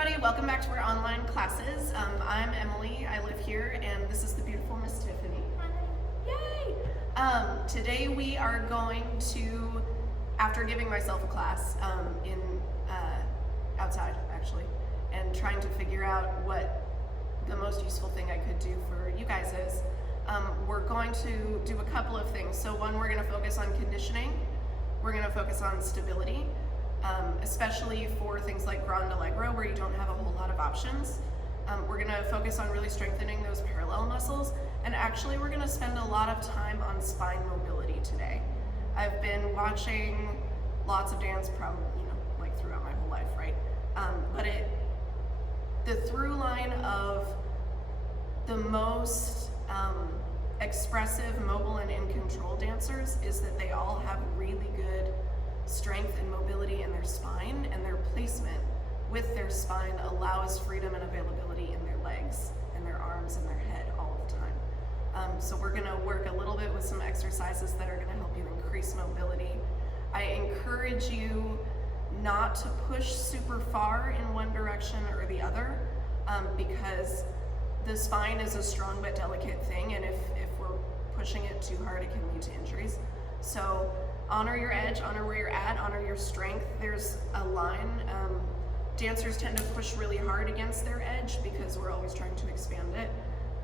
everybody, welcome back to our online classes. I'm Emily, I live here, and this is the beautiful Miss Tiffany. Yay! Today we are going to, after giving myself a class outside actually, and trying to figure out what the most useful thing I could do for you guys is, we're going to do a couple of things. So one, we're going to focus on conditioning, we're going to focus on stability, especially for things like Grand Allegro where you don't have a whole lot of options. We're going to focus on really strengthening those parallel muscles, and actually we're going to spend a lot of time on spine mobility today. I've been watching lots of dance, probably, like throughout my whole life, right? But the through line of the most expressive, mobile, and in control dancers is that they all have really good strength and mobility in their spine, and their placement with their spine allows freedom and availability in their legs and their arms and their head all of the time. So we're going to work a little bit with some exercises that are going to help you increase mobility. I encourage you not to push super far in one direction or the other, because the spine is a strong but delicate thing, and if we're pushing it too hard, it can lead to injuries. So honor your edge, honor where you're at, honor your strength. There's a line. Dancers tend to push really hard against their edge because we're always trying to expand it.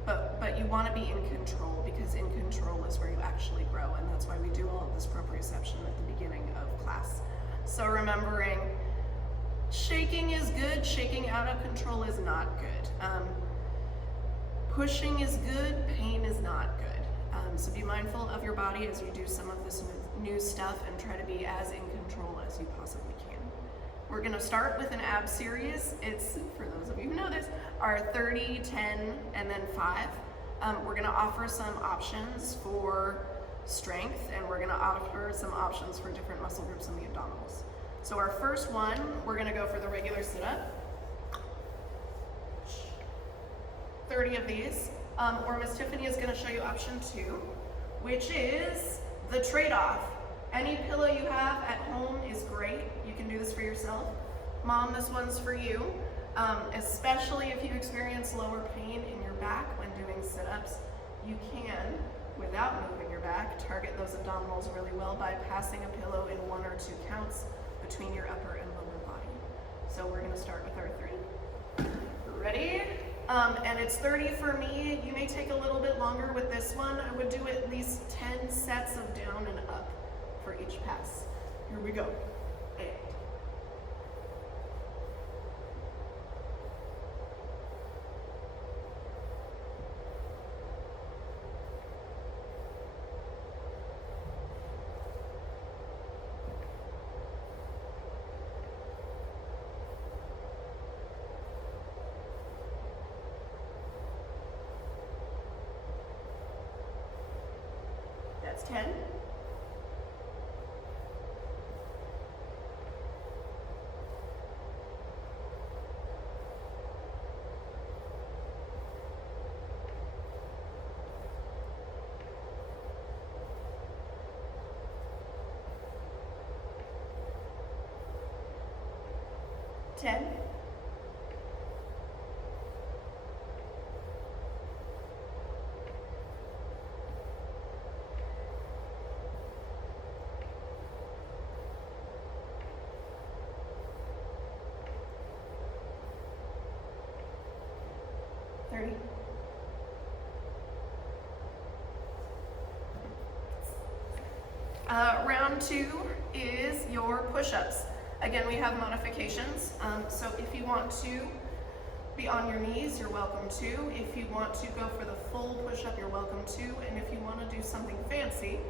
But you want to be in control, because in control is where you actually grow, and that's why we do all of this proprioception at the beginning of class. So remembering, shaking is good, shaking out of control is not good. Pushing is good, pain is not good. So be mindful of your body as you do some of this new stuff, and try to be as in control as you possibly can. We're going to start with an ab series. It's, for those of you who know this, our 30, 10, and then 5. We're going to offer some options for strength, and we're going to offer some options for different muscle groups in the abdominals. So our first one, we're going to go for the regular sit-up. 30 of these. Or Miss Tiffany is going to show you option 2, which is the trade-off. Any pillow you have at home is great. You can do this for yourself. Mom, this one's for you. Especially if you experience lower pain in your back when doing sit-ups, you can, without moving your back, target those abdominals really well by passing a pillow in 1 or 2 counts between your upper and lower body. So we're going to start with our 3. Ready? And it's 30 for me. You may take a little bit longer with this one. I would do at least 10 sets of down and up for each pass. Here we go. And that's 10. Round 2 is your push-ups. Again, we have modifications. So if you want to be on your knees, you're welcome to. If you want to go for the full push-up, you're welcome to. And if you want to do something fancy,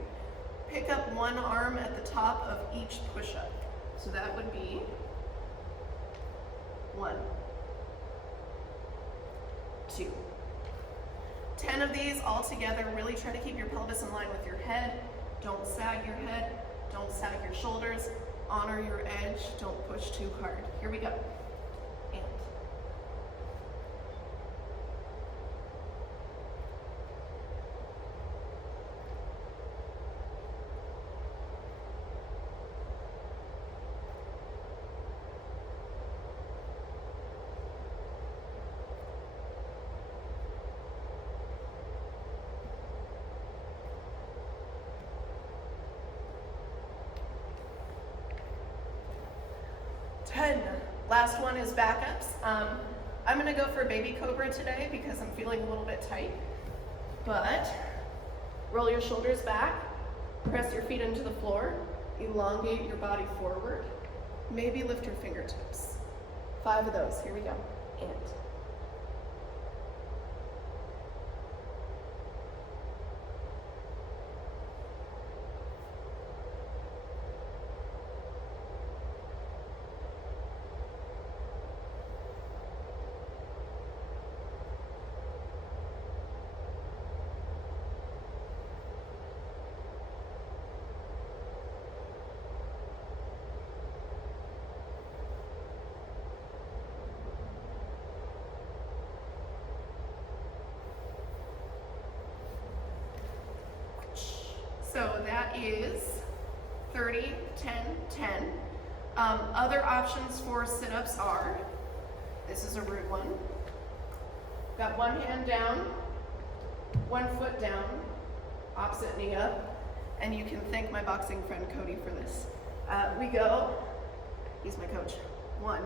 pick up one arm at the top of each push-up. So that would be 1, 2. 10 of these all together. Really try to keep your pelvis in line with your head. Don't sag your head. Don't sag your shoulders. Honor your edge. Don't push too hard. Here we go. And 10. Last one is backups. I'm gonna go for baby cobra today because I'm feeling a little bit tight. But roll your shoulders back, press your feet into the floor, elongate your body forward, maybe lift your fingertips. 5 of those, here we go, and. So that is 30, 10, 10. Other options for sit-ups are, this is a rude one. Got one hand down, one foot down, opposite knee up, and you can thank my boxing friend Cody for this. We go, he's my coach, 1,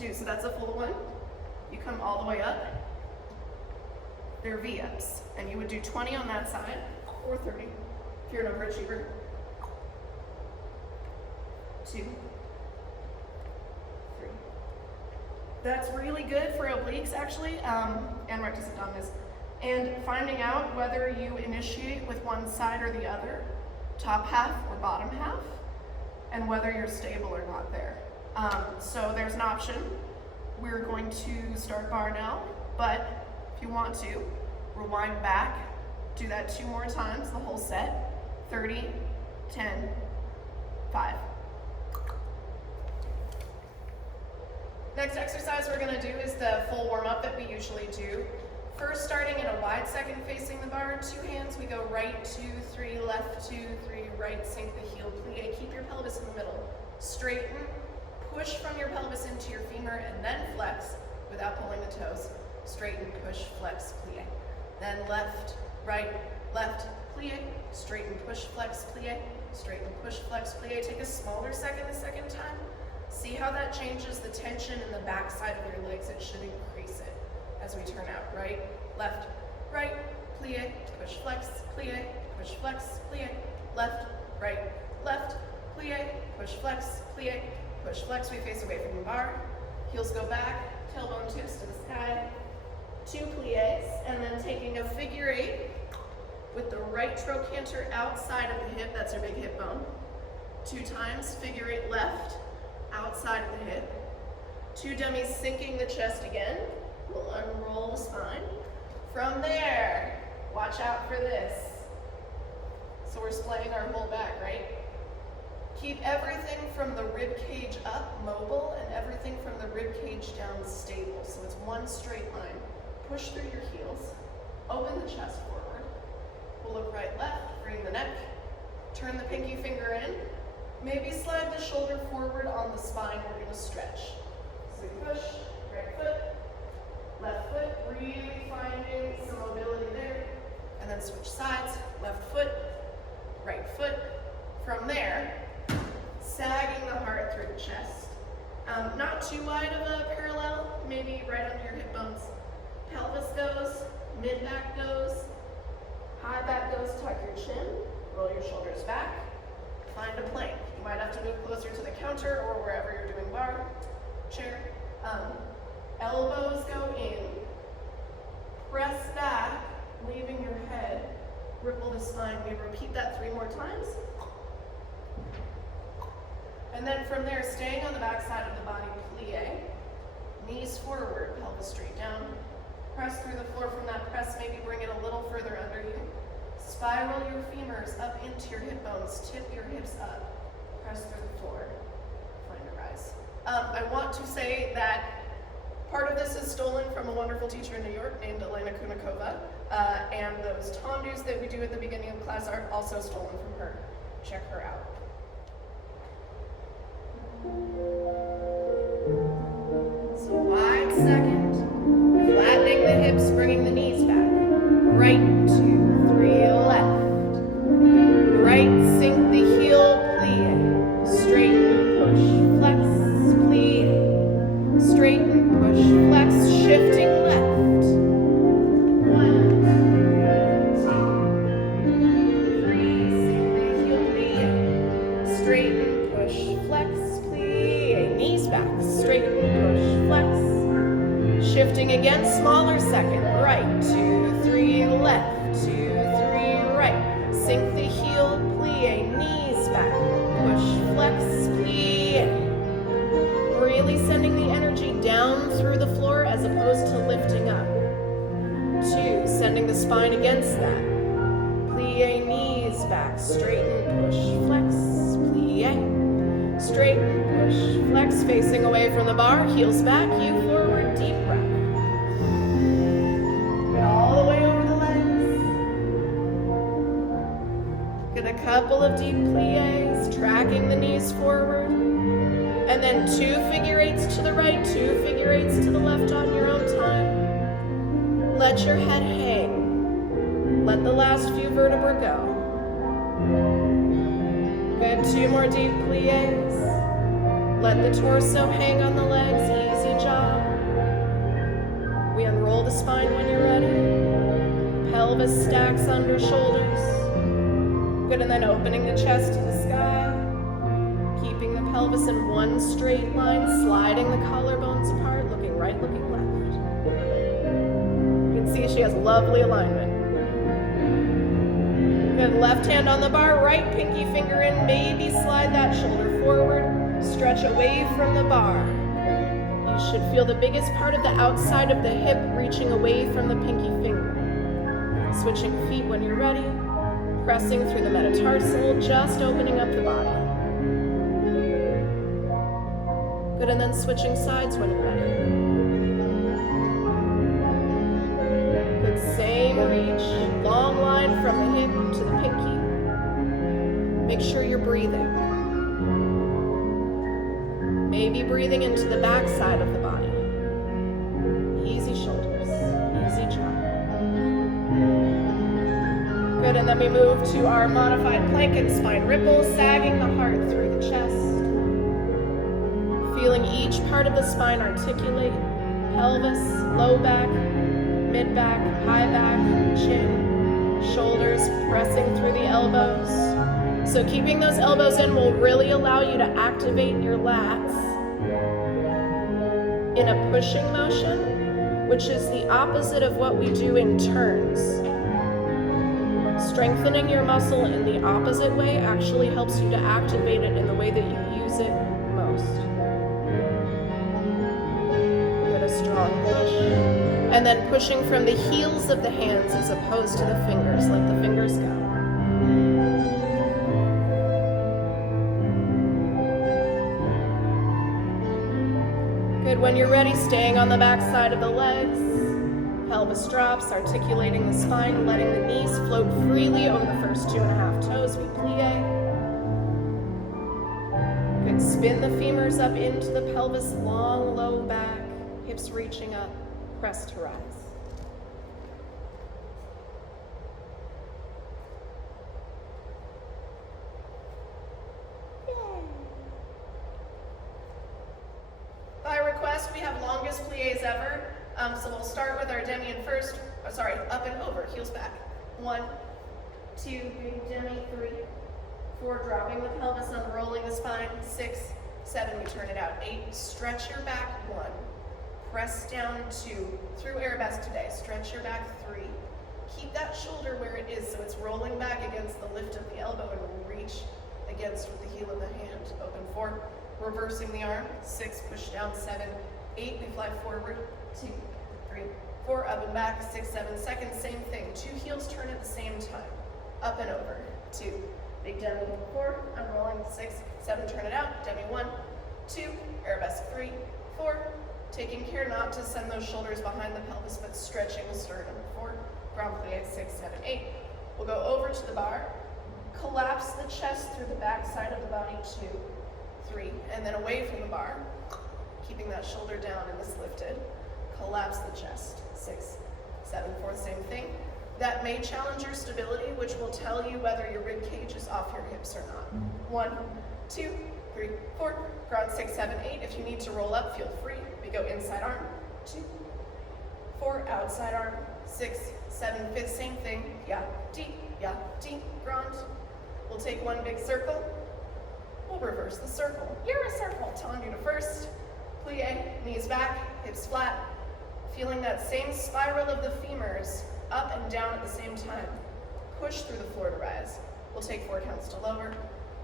2, so that's a full one. You come all the way up. They're V-ups, and you would do 20 on that side, or 30, if you're an overachiever. 2, 3. That's really good for obliques, actually, and rectus abdominis. And finding out whether you initiate with one side or the other, top half or bottom half, and whether you're stable or not there. So there's an option. We're going to start bar now, but if you want to, rewind back, do that 2 more times, the whole set. 30, 10, 5. Next exercise we're gonna do is the full warm-up that we usually do. First, starting in a wide second facing the bar, 2 hands, we go right, 2, 3, left, 2, 3, right, sink the heel, plie, keep your pelvis in the middle. Straighten, push from your pelvis into your femur, and then flex without pulling the toes. Straighten, push, flex, plie. Then left, right, left, plie, straighten, push, flex, plie, straighten, push, flex, plie. Take a smaller second the second time. See how that changes the tension in the back side of your legs. It should increase it as we turn out. Right, left, right, plie, push, flex, plie, push, flex, plie, left, right, left, plie, push, flex, plie, push, flex. We face away from the bar. Heels go back, tailbone tips to the sky. 2 pliés, and then taking a figure 8 with the right trochanter outside of the hip, that's your big hip bone. 2 times, figure 8 left, outside of the hip. 2 dummies sinking the chest again. We'll unroll the spine. From there, watch out for this. So we're splaying our whole back, right? Keep everything from the rib cage up mobile and everything from the rib cage down stable. So it's one straight line. Push through your heels, open the chest forward. We'll look right, left, bring the neck, turn the pinky finger in, maybe slide the shoulder forward on the spine, we're gonna stretch. So we push, right foot, left foot, really finding some mobility there, and then switch sides, left foot, right foot. From there, sagging the heart through the chest. Not too wide of a parallel, maybe right under your hip bones. Pelvis goes, mid-back goes, high back goes, tuck your chin, roll your shoulders back, find a plank. You might have to move closer to the counter or wherever you're doing bar, chair. Elbows go in, press back, leaving your head, ripple the spine. We repeat that 3 more times. And then from there, staying on the back side of the body, plie, knees forward, pelvis straight down. Press through the floor. From that press, maybe bring it a little further under you. Spiral your femurs up into your hip bones. Tip your hips up. Press through the floor. Find a rise. I want to say that part of this is stolen from a wonderful teacher in New York named Elena Kunikova. And those tendus that we do at the beginning of class are also stolen from her. Check her out. So wide second. Flattening the hips, bringing the knees back. Right, 2, 3, left. Right, sink the heel, plie. Straighten, push, shifting left. 1, 2, 3, sink the heel, plie. Straighten, push, flex, plie. Knees back, straighten, push, flex. Shifting again, smaller second. Right, 2, 3, left, 2, 3, right. Sink the heel, plie, knees back, push, flex, plie. Really sending the energy down through the floor as opposed to lifting up. 2, sending the spine against that. Plie, knees back, straighten, push, flex, plie. Straighten, push, flex, facing away from the bar, heels back, you forward, deep breath. All the way over the legs. Get a couple of deep pliés, tracking the knees forward. And then 2 figure eights to the right, 2 figure eights to the left on your own time. Let your head hang. Let the last few vertebrae go. Good, 2 more deep pliés. Let the torso hang on the legs, easy job. We unroll the spine when you're ready. Pelvis stacks under shoulders. Good, and then opening the chest to the sky. Keeping the pelvis in one straight line, sliding the collarbones apart, looking right, looking left. You can see she has lovely alignment. Good, left hand on the bar, right pinky finger in, maybe slide that shoulder forward, stretch away from the bar. You should feel the biggest part of the outside of the hip reaching away from the pinky finger. Switching feet when you're ready, pressing through the metatarsal, just opening up the body. Good, and then switching sides when you're ready. Good, same reach, long line from the hip to the pinky. Make sure you're breathing. Maybe breathing into the back side of the body. Easy shoulders, easy job. Good, and then we move to our modified plank and spine ripple, sagging the heart through the chest. Feeling each part of the spine articulate, pelvis, low back, mid back, high back, chin, shoulders pressing through the elbows. So keeping those elbows in will really allow you to activate your lats in a pushing motion, which is the opposite of what we do in turns. Strengthening your muscle in the opposite way actually helps you to activate it in the way that you use it most. Get a strong push. And then pushing from the heels of the hands as opposed to the fingers. Let the fingers go. Good, when you're ready, staying on the back side of the legs. Pelvis drops, articulating the spine, letting the knees float freely over the first 2.5 toes. We plie. Good, spin the femurs up into the pelvis, long, low back, hips reaching up, press to rise. By request, we have longest pliés ever. So we'll start with our demi and first, up and over, heels back. 1, 2, big demi, 3, 4, dropping the pelvis, unrolling the spine, 6, 7, we turn it out, 8, stretch your back, 1, press down, 2, through arabesque today, stretch your back, 3, keep that shoulder where it is so it's rolling back against the lift of the elbow and reach against with the heel of the hand, open 4, reversing the arm, 6, push down, 7, 8, we fly forward, 2, 3, 4, up and back, 6, 7 seconds, same thing. 2 heels turn at the same time. Up and over, 2, big demi, 4, unrolling, 6, 7, turn it out, demi 1, 2, arabesque 3, 4, taking care not to send those shoulders behind the pelvis, but stretching the sternum, 4, grand plie, 6, 7, 8. We'll go over to the bar, collapse the chest through the back side of the body, 2, 3, and then away from the bar, keeping that shoulder down and this lifted. Collapse the chest, 6, 7, 4, same thing. That may challenge your stability, which will tell you whether your rib cage is off your hips or not. 1, 2, 3, 4, ground 6, 7, 8. If you need to roll up, feel free. We go inside arm, 2, 4, outside arm, 6, 7, 5th, same thing, yeah, deep, grand. We'll take one big circle, we'll reverse the circle. You're a circle, Tendu to first, plie, knees back, hips flat, feeling that same spiral of the femurs, up and down at the same time. Push through the floor to rise. We'll take 4 counts to lower,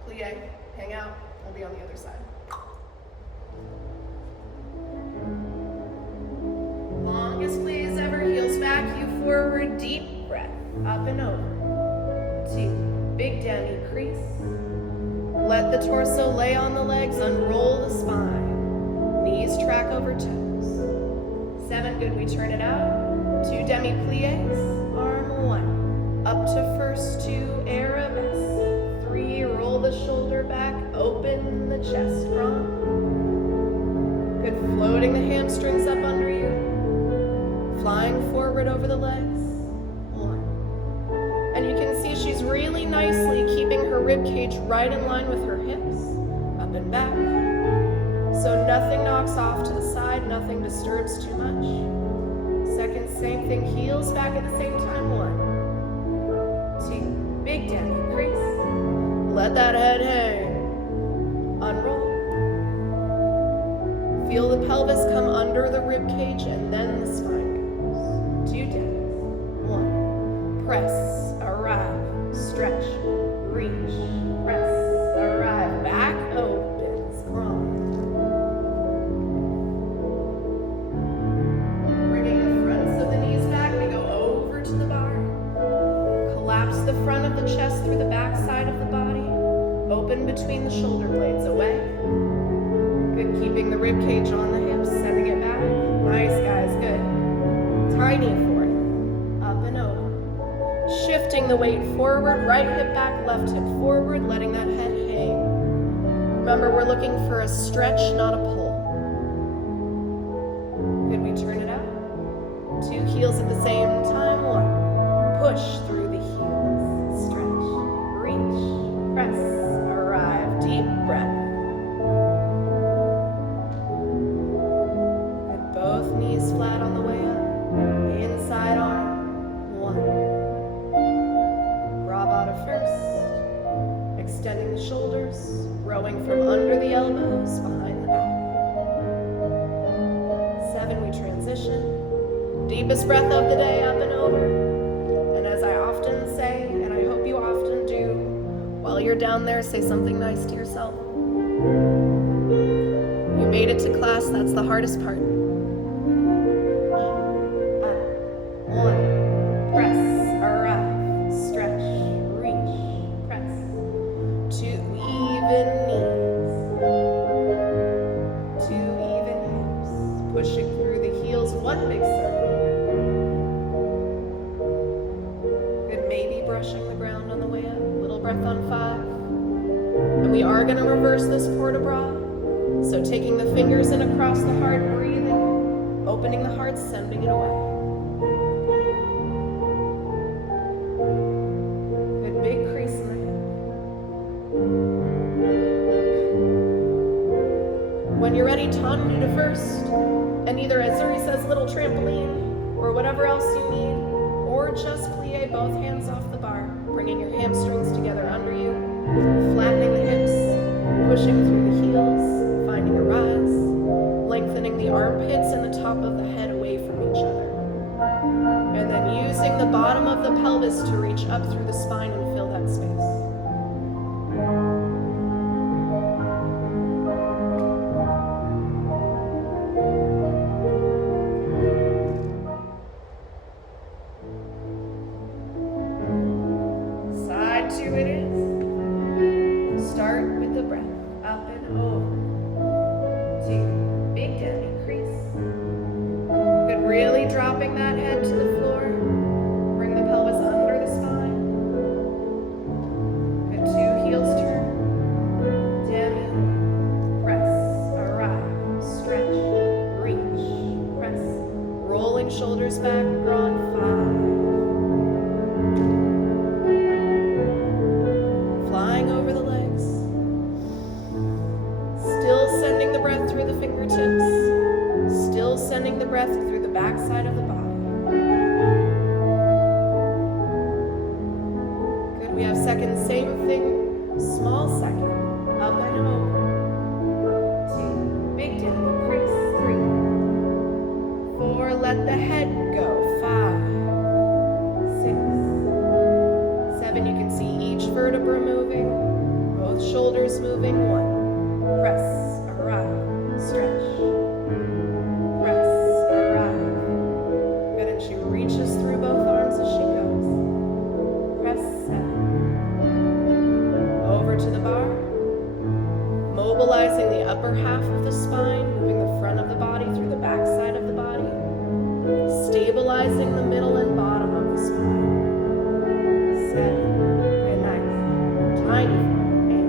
plie, hang out, we'll be on the other side. Longest pliés ever, heels back, you forward, deep breath, up and over. 2, big demi crease. Let the torso lay on the legs, unroll the spine. Knees track over toes. 7, good, we turn it out. 2 demi pliés, arm 1. Up to first 2, arabesque. 3, roll the shoulder back, open the chest, grand. Good, floating the hamstrings up under you. Flying forward over the legs, 1. And you can see she's really nicely keeping her rib cage right in line with her hips, up and back. So nothing knocks off to the side, nothing disturbs too much. Second, same thing, heels back at the same time, 1, 2, big demi crease. Let that head hang, unroll. Feel the pelvis come under the rib cage and then the spine. 2 demis, 1, press, arrive, stretch, reach, press, arrive, back opens, grand. Bringing the fronts of the knees back, we go over to the bar. Collapse the front of the chest through the back side of the body, open between the shoulder blades, away. Good, keeping the rib cage on the hips, sending it back. Nice, guys, good. Tiny for it, up and over. Shifting the weight forward, right hip back, left hip forward, letting that head hang. Remember, we're looking for a stretch, not a pull. Good, we turn it out. 2 heels at the same time, 1. Push through the heels, stretch, reach, press, arrive, deep breath. Good, both knees flat on the way up. Inside arm, 1. Bra bottom first. Extending the shoulders, rowing from under the elbows, behind the back. 7, we transition. Deepest breath of the day, up and over. And as I often say, and I hope you often do, while you're down there, say something nice to yourself. You made it to class, that's the hardest part. 1, press, arrive, stretch, reach, press. 2, even knees. 2, even hips. Pushing through the heels, 1 big circle. Good, maybe brushing the ground on the way up. Little breath on 5. And we are gonna reverse this port de bras. So taking the fingers in across the heart, breathing, opening the heart, sending it away. When you're ready, Tendu to first, and either, as Zuri says, little trampoline, or whatever else you need, or just plie both hands off the bar, bringing your hamstrings together under you, flattening the hips, pushing through the heels, finding a rise, lengthening the armpits and the top of the head away from each other, and then using the bottom of the pelvis to reach up through the spine and fill that space. Shoulders back, grand 5. Flying over the legs. Still sending the breath through the fingertips. Still sending the breath through the back side of the body. let the head go. 5, 6, 7. You can see each vertebra moving, both shoulders moving. 1, press, arrive, stretch. Press, arrive. Good, and she reaches through both arms as she goes. Press, 7. Over to the bar. Mobilizing the upper half of the spine, moving the front of the body through the back side of the body. Stabilizing the middle and bottom of the spine. 7. Good, nice. Tiny. 8.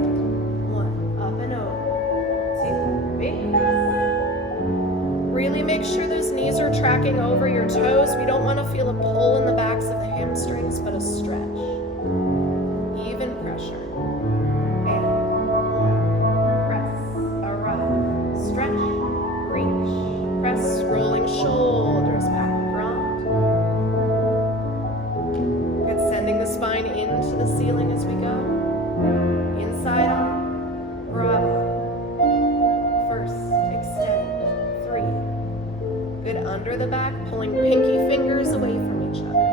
1. Up and over. 2. Big press. Really make sure those knees are tracking over your toes. We don't want to feel a pull in the backs of the hamstrings, but a stretch. Even pressure. And 1. Press, arrive, stretch, reach. Press, rolling shoulders back, round. Good, sending the spine into the ceiling as we go. Inside arm, bravo. First, extend, 3. Good, under the back, pulling pinky fingers away from each other.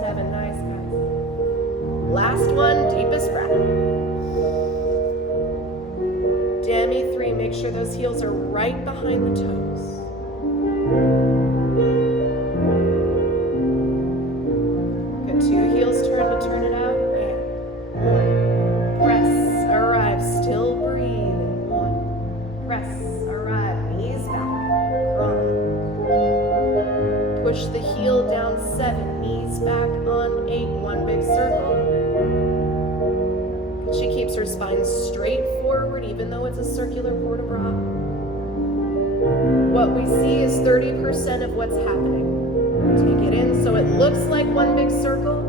7, nice guys. Last one, deepest breath. Demi, 3, make sure those heels are right behind the toes. Good, 2 heels turn to turn it out. And 1, press, arrive, still breathing. 1, press, arrive, knees back, grind. Push the heel down, 7, knees back on 8, 1 big circle. She keeps her spine straight forward, even though it's a circular port de bras. What we see is 30% of what's happening. Take it in so it looks like 1 big circle,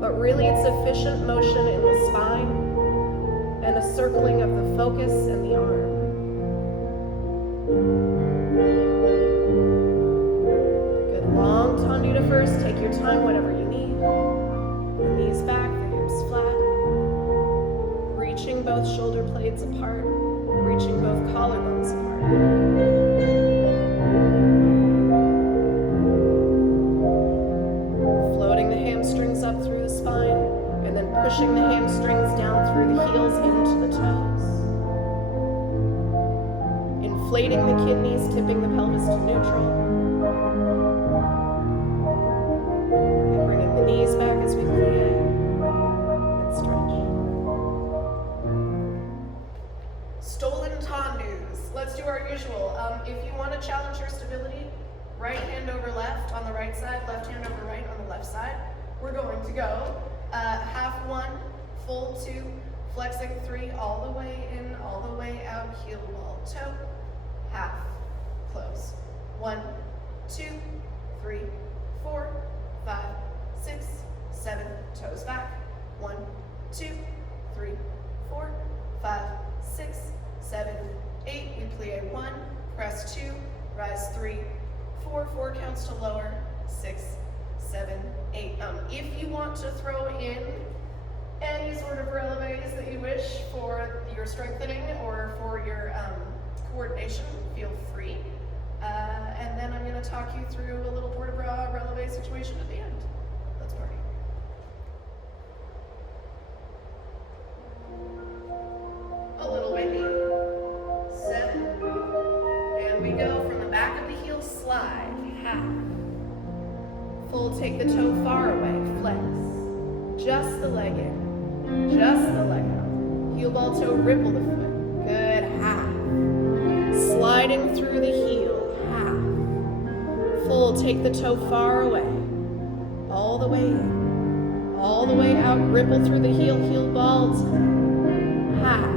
but really it's efficient motion in the spine and a circling of the focus and the arm. Good, long tendu to first. Take your time, whatever you need. The knees back, the hips flat. Reaching both shoulder blades apart, reaching both collarbones apart. Floating the hamstrings up through the spine, and then pushing the hamstrings down through the heels into the toes. Inflating the kidneys, tipping the pelvis to neutral. And bringing the knees back as we plie and stretch. Stolen tendus. Let's do our usual. If you want to challenge your stability, right hand over left on the right side, left hand over right on the left side. We're going to go half 1, full 2, flexing 3, all the way in, all the way out, heel ball toe, half, close. 1, 2, 3, 4, 5, 6, 7, toes back. 1, 2, 3, 4, 5, 6, 7, 8, we plie 1, press 2, rise 3, 4, 4 counts to lower, 6, 7, 8. If you want to throw in any sort of relevés that you wish for your strengthening or for your coordination, feel free. And then I'm going to talk you through a little port de bras relevé situation at the end. Let's party. A little windy. 7. And we go from the back of the heel, slide, half. Full, take the toe far away, flex. Just the leg in, just the leg out. Heel ball toe, ripple the foot. Good, half. Sliding through the heel, half. Full, take the toe far away. All the way in, all the way out, ripple through the heel, heel ball toe. Half.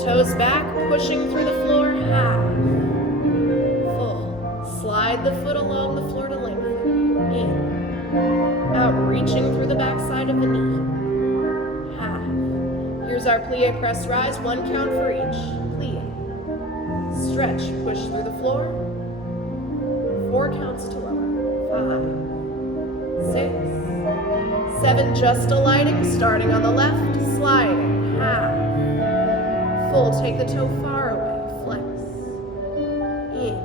Toes back, pushing through the floor, half. Full. Slide the foot along the floor to lengthen. In. Out, reaching through the back side of the knee. Half. Here's our plie press rise, 1 count for each. Plie. Stretch, push through the floor. 4 counts to lower. 5, 6, 7, just alighting, starting on the left, sliding, half. Full, take the toe far away, flex. In.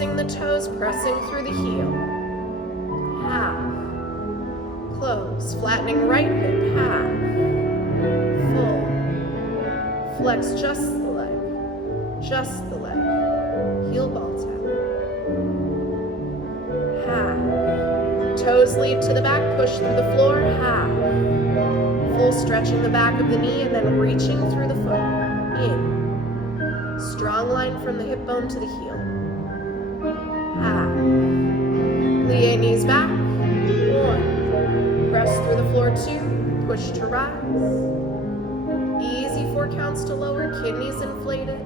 squeezing the toes, pressing through the heel. Half. Close, flattening right hip, half. Full. Flex just the leg. Just the leg. Heel ball tap. Half. Toes lead to the back, push through the floor, half. Full stretching the back of the knee and then reaching through the foot. In. Strong line from the hip bone to the heel. Half. Plie knees back. 1. Press through the floor, 2. Push to rise. Easy 4 counts to lower, kidneys inflated.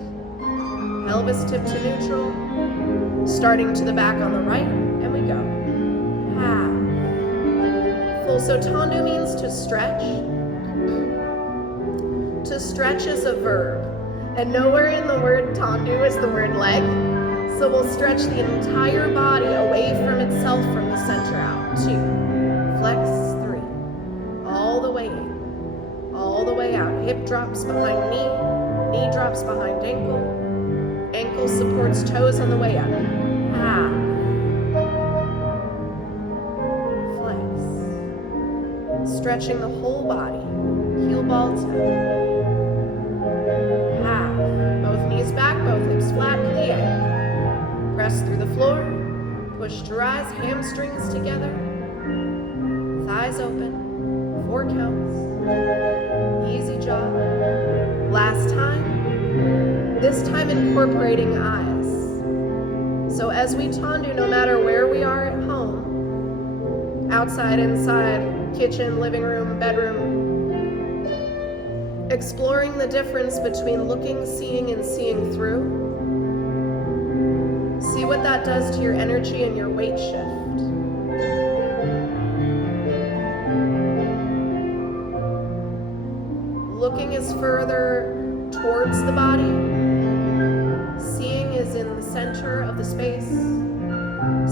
Pelvis tip to neutral. Starting to the back on the right, and we go. Half. Full, so tendu means to stretch. To stretch is a verb, and nowhere in the word tendu is the word leg. So we'll stretch the entire body away from itself from the center out. 2. Flex, 3. All the way in. All the way out. Hip drops behind knee. Knee drops behind ankle. Ankle supports toes on the way up. Half. Flex. Stretching the whole body. Heel ball tap. Half. Both knees back, both hips flat, plie. Press through the floor. Push to rise, hamstrings together. Thighs open. 4 counts. Easy job. Last time. This time incorporating eyes. So as we tendu, no matter where we are at home, outside, inside, kitchen, living room, bedroom, exploring the difference between looking, seeing, and seeing through. See what that does to your energy and your weight shift. Looking is further towards the body. Seeing is in the center of the space.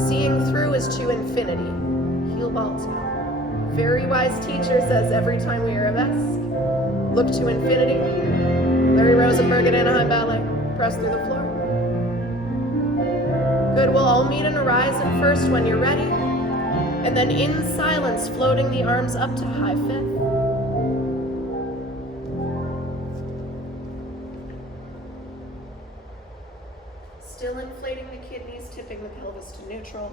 Seeing through is to infinity. Heel ball tap. Very wise teacher says every time we arabesque, look to infinity. Larry Rosenberg at Anaheim Ballet. Press through the floor. Good, we'll all meet in horizon first when you're ready. And then in silence, floating the arms up to high fifth. Still inflating the kidneys, tipping the pelvis to neutral.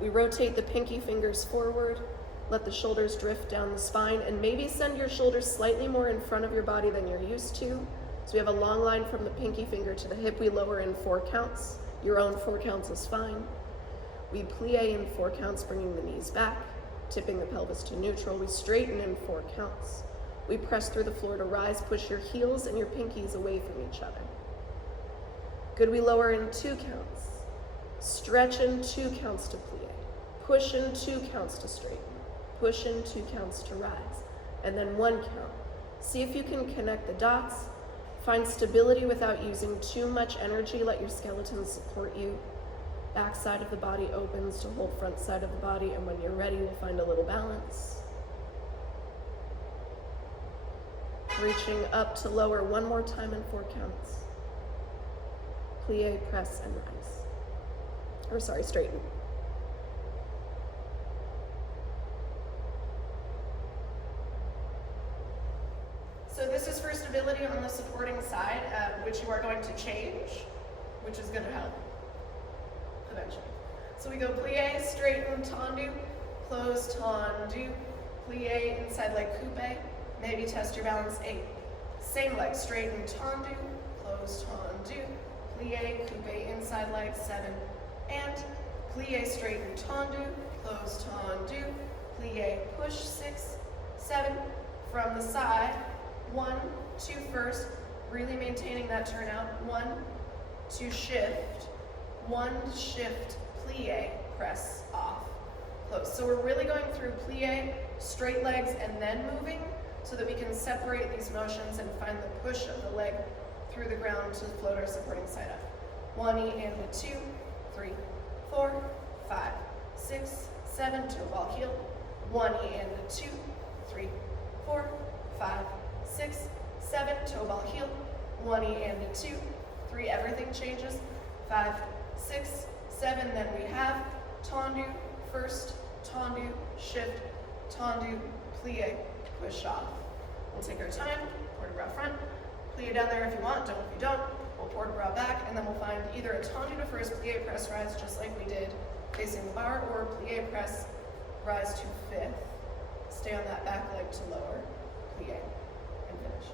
We rotate the pinky fingers forward, let the shoulders drift down the spine, and maybe send your shoulders slightly more in front of your body than you're used to. So we have a long line from the pinky finger to the hip. We lower in 4 counts. Your own 4 counts is fine. We plie in 4 counts, bringing the knees back, tipping the pelvis to neutral. We straighten in 4 counts. We press through the floor to rise, push your heels and your pinkies away from each other. Good, we lower in 2 counts. Stretch in 2 counts to plie. Push in 2 counts to straighten. Push in 2 counts to rise. And then 1 count. See if you can connect the dots. Find stability without using too much energy. Let your skeleton support you. Back side of the body opens to hold front side of the body. And when you're ready, we'll find a little balance. Reaching up to lower 1 more time in 4 counts. Plie, press, and rise. Or sorry, straighten. So this is for stability on the supporting side, which you are going to change, which is going to help eventually. So we go plie, straighten, tendu, close, tendu, plie, inside leg coupe, maybe test your balance 8. Same leg, straighten, tendu, close, tendu, plie, coupe, inside leg 7, and plie, straighten, tendu, close, tendu, plie, push 6, 7, from the side, 1, 2 first, really maintaining that turnout, 1, 2 shift, 1 shift, plie, press, off, close. So we're really going through plie, straight legs, and then moving so that we can separate these motions and find the push of the leg through the ground to float our supporting side up. 1 and a 2, 3, 4, 5, 6, 7, toe ball heel. 1 and a 2, 3, 4, 5, 6, 7, toe ball heel. 1 and a 2, 3, everything changes. 5, 6, 7, then we have tendu, first, tendu, shift, tendu, plie, push off. We'll take our time, port de bras front, plie down there if you want, don't if you don't. We'll port de bras back, and then we'll find either a tendu to first, plie, press, rise, just like we did facing the bar, or plie, press, rise to fifth. Stay on that back leg to lower, plie, and finish.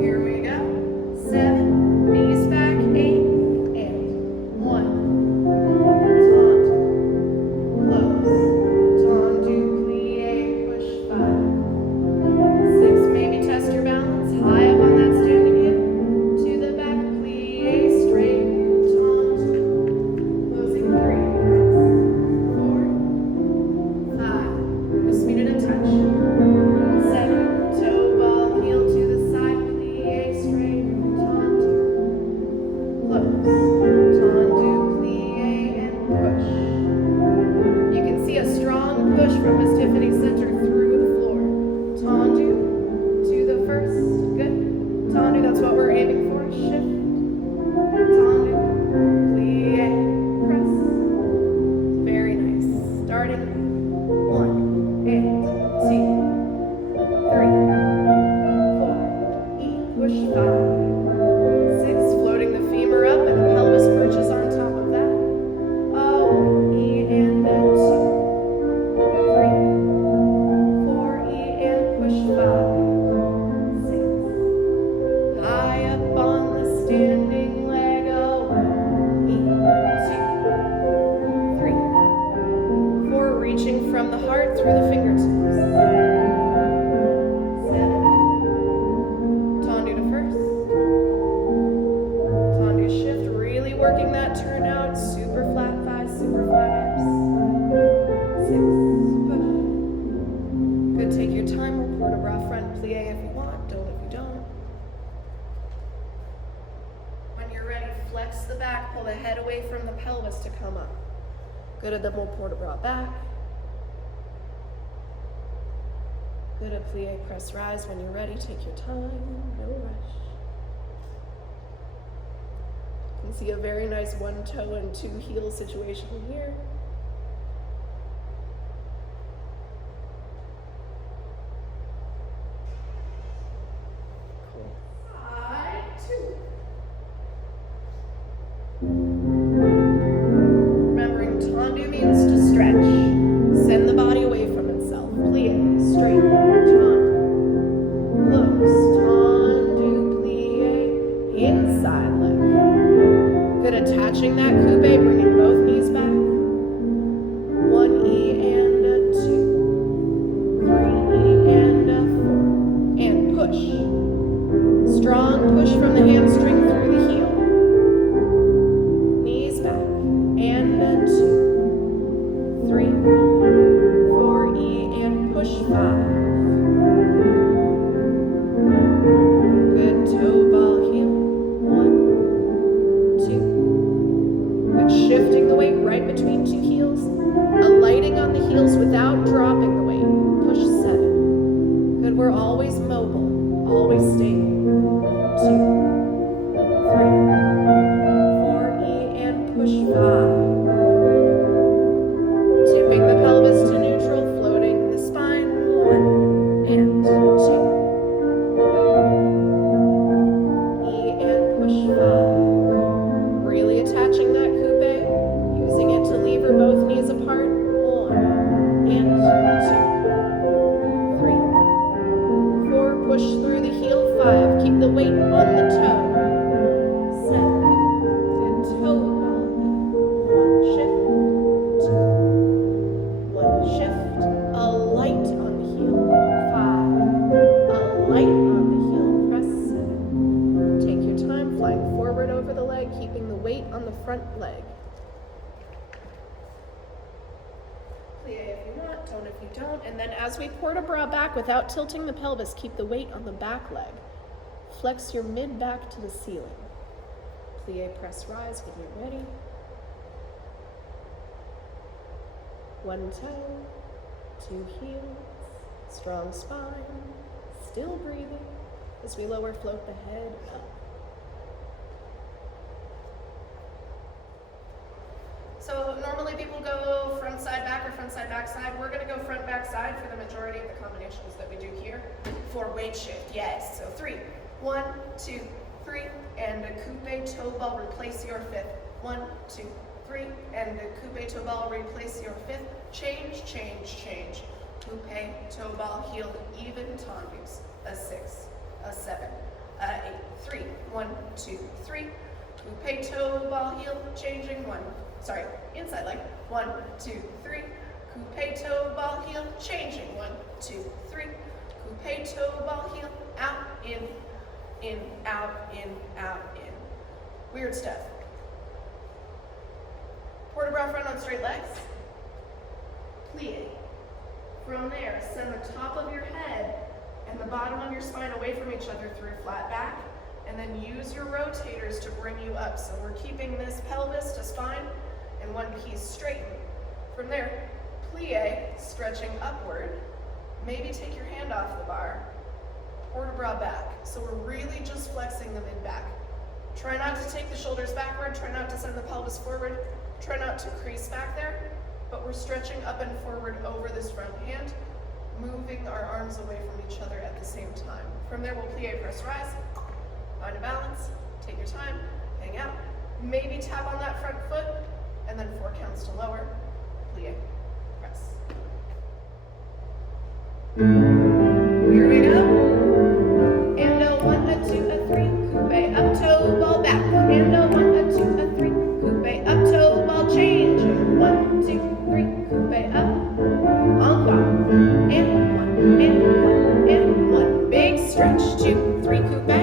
Here we go. 7, knees back, 8, and 1. Tendu, close. Tendu, plie, push, 5. 6, maybe test your balance. High up on that standing hip. To the back, plie, straight. Tendu, closing 3. 4, 5. Just speed it a touch. 7, toe ball, heel to the side, plie, straight, tendu, close, tendu, plie, and push. You can see a strong push from Miss Tiffany's center through the floor. Tendu to the first, good. Tendu, that's what we're aiming for. Shift, tendu, plie, press. Very nice. Starting 1 and 2. 3, 4, E, push 5, 6, floating the femur up and the pelvis perches on top of that. Oh, E and 2, 3, 4, E and push 5, 6, high up on the standing leg. Oh, E, 2, 3, 4, reaching from the heart through the fingertips. Working that turn out, super flat thighs, super flat hips. 6, push. Good, take your time. We'll port de bras front, plie if you want, don't if you don't. When you're ready, flex the back, pull the head away from the pelvis to come up. Good, and then we'll port de bras back. Good, a plie, press, rise. When you're ready, take your time, no rush. You can see a very nice 1 toe and 2 heel situation here. Cool. Side 2. Remembering tendu means to stretch. Send the body away from itself. Plie, straight, tendu, close, tendu, plie, inside leg. Good, attaching that coupe, bringing both knees back. 1 E and 2, 3 E and 4, and push. Strong push from the hamstring through the heel. Knees back, and 2, 3, 4 E and push 5. Good, toe ball, heel. 1, 2. Good, shifting the weight right between 2 heels. Alighting on the heels without dropping the weight. Push 7. Good, we're always mobile, always stable. 2, 3, 4 E and push 5. Tipping the pelvis to neutral, floating the spine. 1 and 2. E and push 5. Really attaching that coupe, using it to lever both knees apart. 1 and 2, 3, 4. Push through the heel. 5. Keep the weight on the toe. 7. And toe ball. 1 shift. 2. 1 shift. A light on the heel. 5. A light on the heel. Press 7. Take your time, flying forward over the leg, keeping the weight on the front leg. Plie if you want, don't if you don't. And then as we port de bras back without tilting the pelvis, keep the weight on the back leg. Flex your mid back to the ceiling. Plie, press, rise when you're ready. 1 toe, 2 heels, strong spine, still breathing as we lower, float the head up. So normally people go front side back or front side back side. We're going to go front back side for the majority of the combinations that we do here for weight shift. Yes. So 3, 1, 2, 3, and a coupe toe ball, replace your 5th. 1, 2, 3, and the coupe toe ball, replace your 5th. Change, change, change. Coupe toe ball, heel, even tendus. A 6, a 7, a 8. 3, 1, 2, 3. Coupe toe ball, heel, changing 1. Sorry, inside leg. 1, 2, 3. Coupe toe ball, heel, changing 1, 2, 3. Coupe toe ball, heel, out, in, out, in, out, in. Weird stuff. Port de bras front on straight legs. Plié. From there, send the top of your head and the bottom of your spine away from each other through flat back, and then use your rotators to bring you up. So we're keeping this pelvis to spine and one piece straighten. From there, plié, stretching upward. Maybe take your hand off the bar. Port de bras back. So we're really just flexing the mid-back. Try not to take the shoulders backward. Try not to send the pelvis forward. Try not to crease back there. But we're stretching up and forward over this front hand, moving our arms away from each other at the same time. From there, we'll plié, press, rise. Find a balance. Take your time. Hang out. Maybe tap on that front foot, and then 4 counts to lower. Plié, press. Here we go. And a 1, a 2, a 3. Coupe up, toe ball back. And a 1, a 2, a 3. Coupe up, toe ball change. 1, 2, 3. Coupe up. Encore. And 1, and 1. Big stretch. 2, 3. Coupe.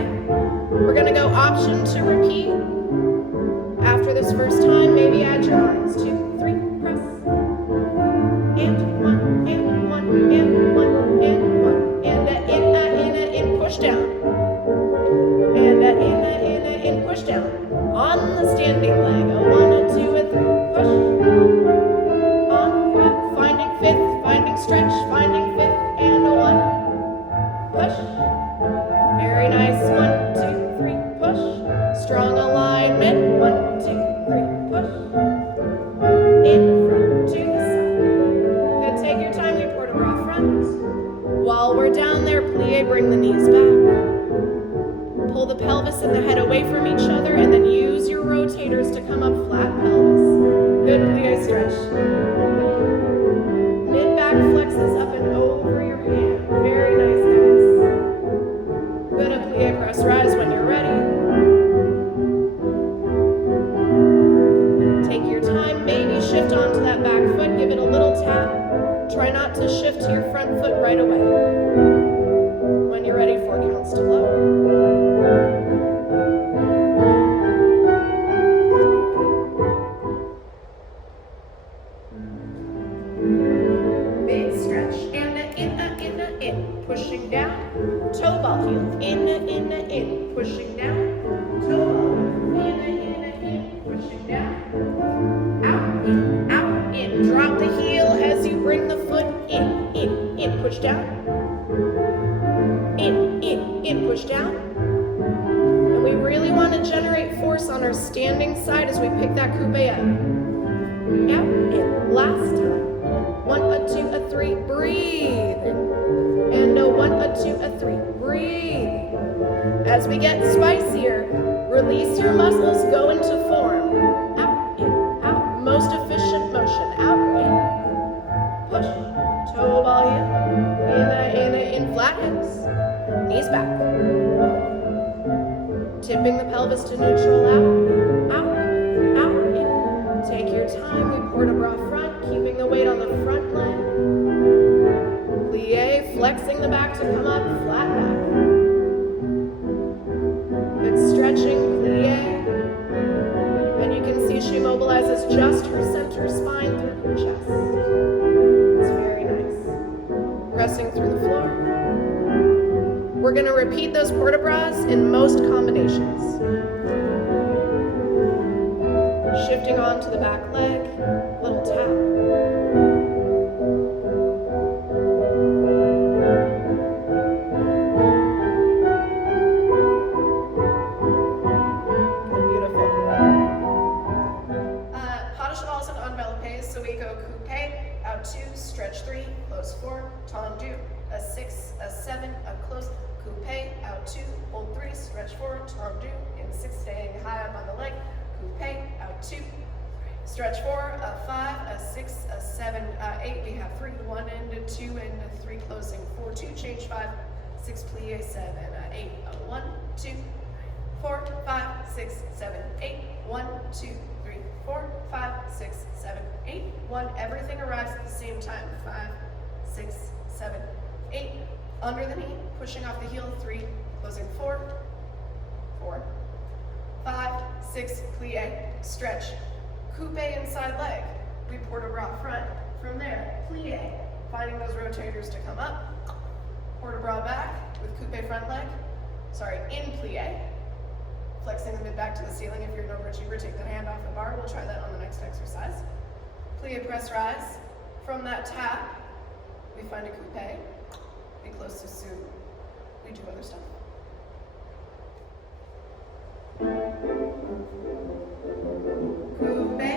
We're going to go option to repeat. After this first time, maybe add your arms. 2, 3, press. And 1, and 1, and 1, and 1. And in, push down. And in, push down. On the standing leg. A 1, a 2, a 3, push. On quad, finding 5th, finding stretch, finding 5th, and a 1. Push. Very nice. 1, 2, 3, push. Strong alignment. 1, 2, 3, push. In front to the side. Good. Take your time. We port de bras front. While we're down there, plié, bring the knees back. Pull the pelvis and the head away from each other, and then use your rotators to come up flat pelvis. Good plié stretch. Mid-back flexes up and over your hand. Very nice, guys. Good. A plié, press, rise when you're ready. Take your time. Maybe shift onto that back foot. Give it a little tap. Try not to shift to your front foot right away. When you're ready, 4 counts to lower. Big stretch. In. Pushing down. Toe ball heel. In. Pushing down. Toe ball. In. Pushing down. Out, in. Drop the heel as you bring the foot in. Push down. In. Push down. And we really want to generate force on our standing side as we pick that coupe up. Out, in. Last time. 1, a 2, a 3. Breathe. And a 1, a 2, a 3. Breathe. As we get spicier, release your muscles, go into form. Out, in, out. Most efficient motion. Out, in. Push. Toe ball in flat hips. Knees back. Tipping the pelvis to neutral. Out, in. Take your time. We port de bras front, keeping the weight on the front leg. Plié, flexing the back to come up, flat back. Good stretching, plié. And you can see she mobilizes just her center spine through her chest. It's very nice. Pressing through the floor. We're going to repeat those port de bras in most combinations. Shifting on to the back leg, little tap. Good, beautiful. Pas de cheval 6, a 7, a close, coupe, out 2, hold 3, stretch forward, tendu, in 6, staying high up on the leg, coupe, out 2, stretch 4, a 5, a 6, a 7, 8, we have 3, 1 into 2 into 3, closing 4, 2, change 5, 6, plie, 7, 8, a 1, 2, 4, 5, 6, 7, 8, 1, 2, 3, 4, 5, 6, 7, 8, 1, everything arrives at the same time, 5, 6, 7, 8, under the knee, pushing off the heel, 3, closing 4, 4, 5, 6, plie, stretch, coupe inside leg, we port a bras front, from there, plie, finding those rotators to come up, port a bras back with coupe front leg, in plie, flexing the mid back to the ceiling. If you're an overachiever, take the hand off the bar. We'll try that on the next exercise. Plie, press, rise. From that tap, we find a coupe, be close to sous. We do other stuff. Coupe,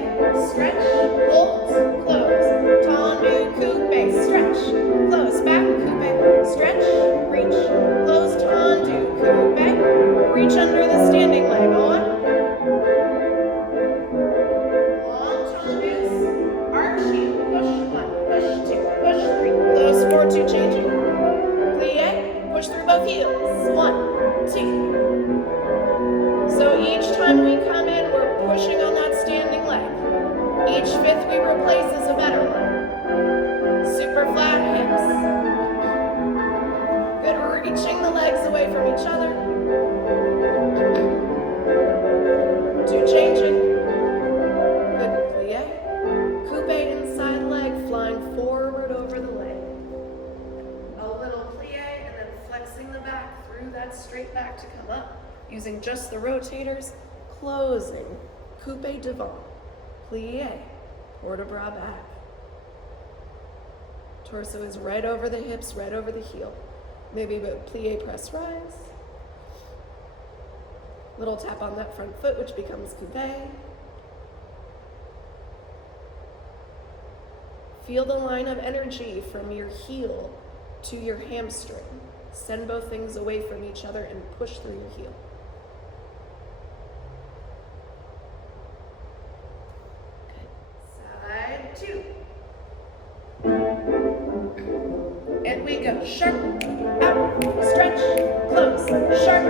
stretch, hold, close. Tendu, coupe, stretch, close, back, coupe, stretch, reach, close, tendu, coupe, reach under the standing leg, on, tendus, arching, push 1, push 2, push 3, close, 4, 2, changing, plie, push through both heels, 1, 2, so each time we come in, we're pushing on that standing leg. Each fifth we replace is a better one. Super flat hips. Good, we're reaching the legs away from each other. 2 changing. Good, plie. Coupe inside leg, flying forward over the leg. A little plie, and then flexing the back through that straight back to come up. Using just the rotators, closing, coupe devant, plie, port a bras back. Torso is right over the hips, right over the heel. Maybe a plie, press, rise. Little tap on that front foot, which becomes coupe. Feel the line of energy from your heel to your hamstring. Send both things away from each other and push through your heel. Side 2. And we go sharp, out, stretch, close, sharp,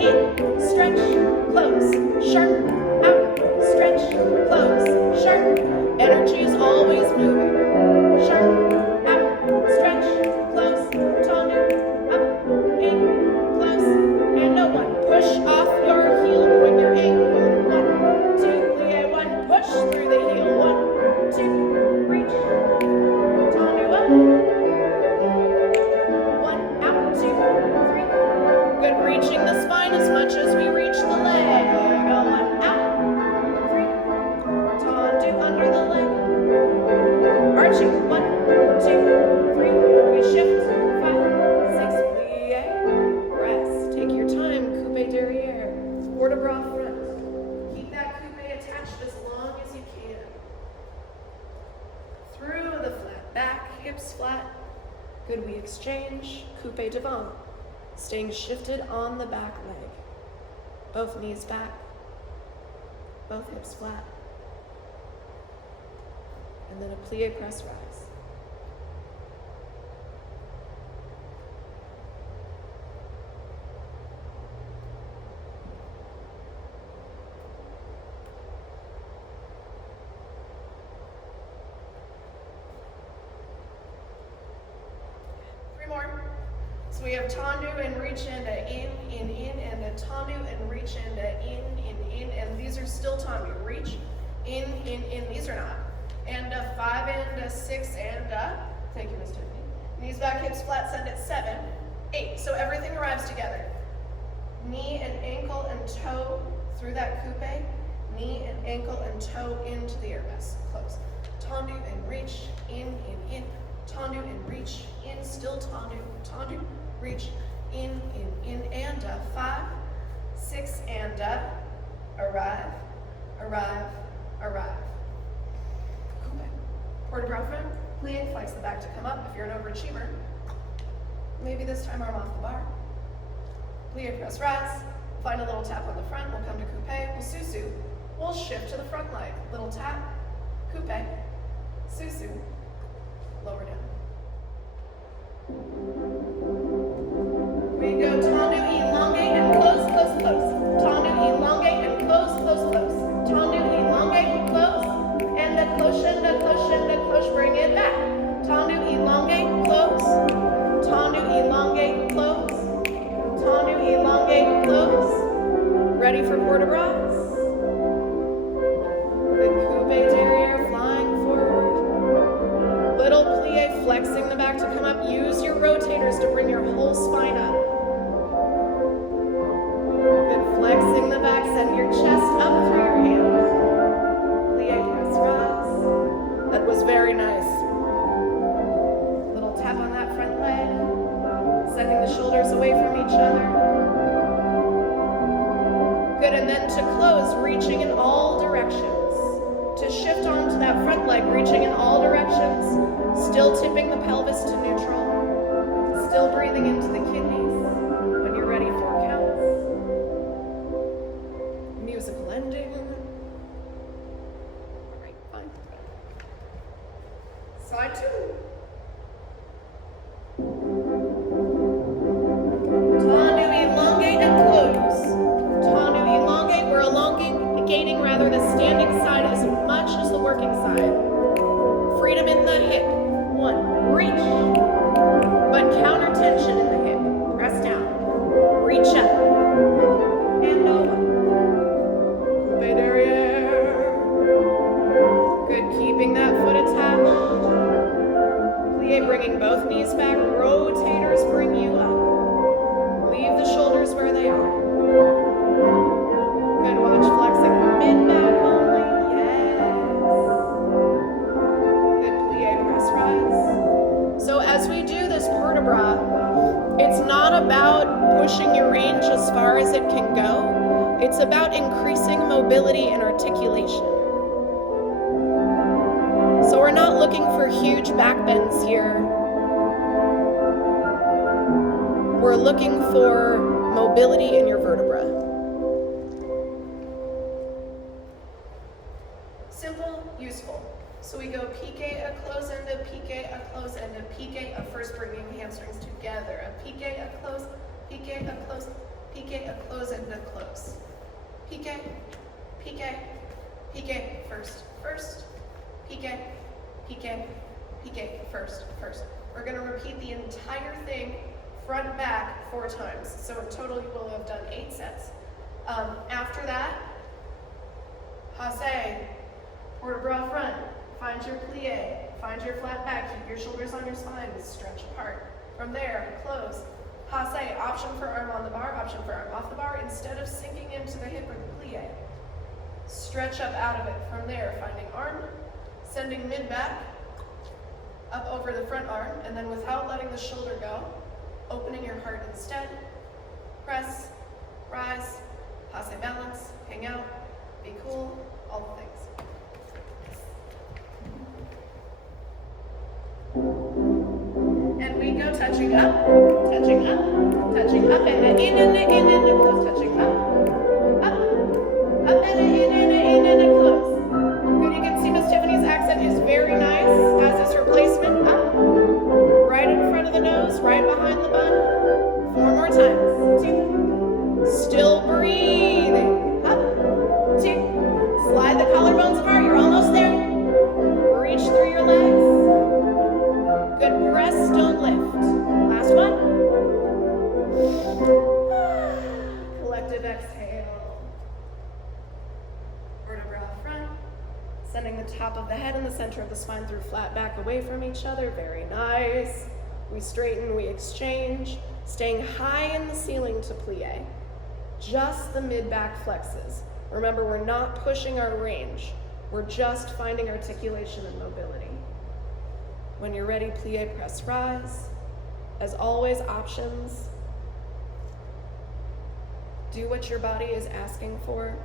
in, stretch, close, sharp, out, stretch, close, sharp. Energy is always moving. Sharp, out, stretch, close, tendu, up, in, close, and no one. Push off your heel, bring your ankle. 1, 2, plie, 1, push through the heel. 1, 2, reach, tendu up. 1, out, 2, 3. Good, reaching the spine as much as we reach the leg. 1, out, 3. Tendu under the leg. Arching, 1, 2, 3. We shift, 5, 6, plie, rest. Take your time, coupe derriere. Port a bras front. Keep that coupe attached as long as you can. Through the flat back, hips flat. Good, we exchange, coupe devant. Staying shifted on the back leg. Both knees back. Both hips flat. And then a plie, press, rise. More. So we have tendu and reach into in, and a tendu and reach into in, and these are still tendu. Reach, in, these are not. And a 5 and a 6 and a, thank you, Ms. Tiffany. Knees back, hips flat, send it 7, 8. So everything arrives together. Knee and ankle and toe through that coupe. Knee and ankle and toe into the air pass. Close. Tendu and reach, in, tendu and reach, in, still tendu, reach, in, and a 5, 6, and a, arrive. Coupe. Port a bras front, plie, flex the back to come up if you're an overachiever. Maybe this time arm off the bar. Plié, press, rise. Find a little tap on the front. We'll come to coupé. We'll susu. We'll shift to the front leg. Little tap, coupé, susu, lower down. We go tendu, elongate, and close, close, close. Tendu, elongate, and close, close, close. Tendu, elongate, close, and the cloche, and the cloche, and the cloche, bring it back. Tendu, elongate, close. Tendu, elongate, close. Tendu, elongate, close. Ready for port de bras? Good coupé derrière, flying forward. Little plié, flexing the back to come up. Use your rotators to bring your whole spine up. Good, flexing the back, send your chest up through your hands. Plié, press, rise. That was very nice. Little tap on that front leg, sending the shoulders away from each other. Good, and then to close, reaching in all directions. To shift onto that front leg, reaching in all directions, still tipping the pelvis to neutral, still breathing into the kidneys. When you're ready, 4 counts. Musical ending. All right, fine. Side 2. Tendu, elongate, and close. Tendu, elongate. We're elongating rather the standing side as much as the working side. Freedom in the hip. 1, reach. But counter tension in the hip. Press down. Reach up. And over. Coupé derrière. Good, keeping that foot attached. Plié, bringing both knees back. Rotators bring you up. Leave the shoulders where they are. Good, watch flexing mid-back only, yes. Good, plié, press, rise. So as we do this port de bras, it's not about pushing your range as far as it can go. It's about increasing mobility and articulation. So we're not looking for huge back bends here. We're looking for mobility in your vertebra. Simple, useful. So we go piqué, a close end, a piqué, a close end, a piqué, a first bringing hamstrings together. A piqué, a close, piqué, a close, piqué, a close, and a close. Piqué, piqué, piqué, first, first, piqué, piqué, piqué, first, first. We're going to repeat the entire thing front back 4 times. So in total you will have done 8 sets. After that, passe, port de bras front, find your plié, find your flat back, keep your shoulders on your spine, stretch apart. From there, close, passe, option for arm on the bar, option for arm off the bar, instead of sinking into the hip or the plié. Stretch up out of it. From there, finding arm, sending mid back, up over the front arm, and then without letting the shoulder go, opening your heart instead. Press, rise, passe balance, hang out, be cool, all the things. And we go touching up, touching up, touching up, and in and in and close, touching up, and in and close. Good, you can see Miss Tiffany's accent is very nice, as is her placement. Up, right in front of the nose, right behind the bun. 4 more times. 2. Still breathing. Up, 2. Slide the collarbones apart, you're almost there. Reach through your legs. Good, press, don't lift. Last one. Collective exhale. Vertebra front. Sending the top of the head and the center of the spine through flat back away from each other. Very nice. We straighten, we exchange. Staying high in the ceiling to plié. Just the mid-back flexes. Remember, we're not pushing our range. We're just finding articulation and mobility. When you're ready, plié, press, rise. As always, options. Do what your body is asking for.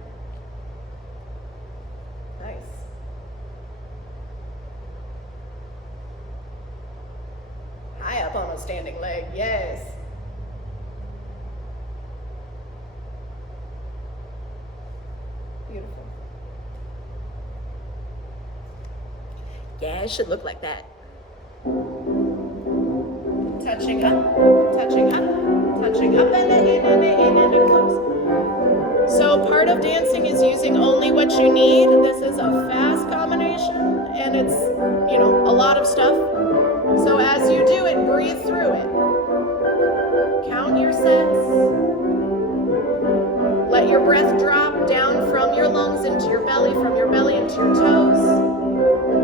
Nice. High up on a standing leg, yes. Beautiful. Yeah, it should look like that. Touching up, touching up, touching up, and in, close. So part of dancing is using only what you need. This is a fast combination, and it's, you know, a lot of stuff. So as you do it, breathe through it. Count your sets. Let your breath drop down from your lungs into your belly, from your belly into your toes.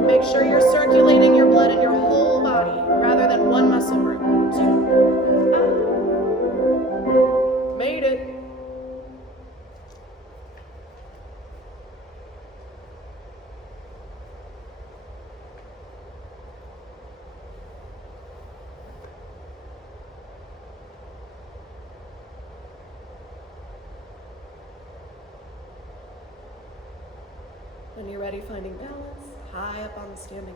Make sure you're circulating your blood in your whole body rather than one muscle group. 2, up. Made it. When you're ready, finding balance, high up on the standing leg.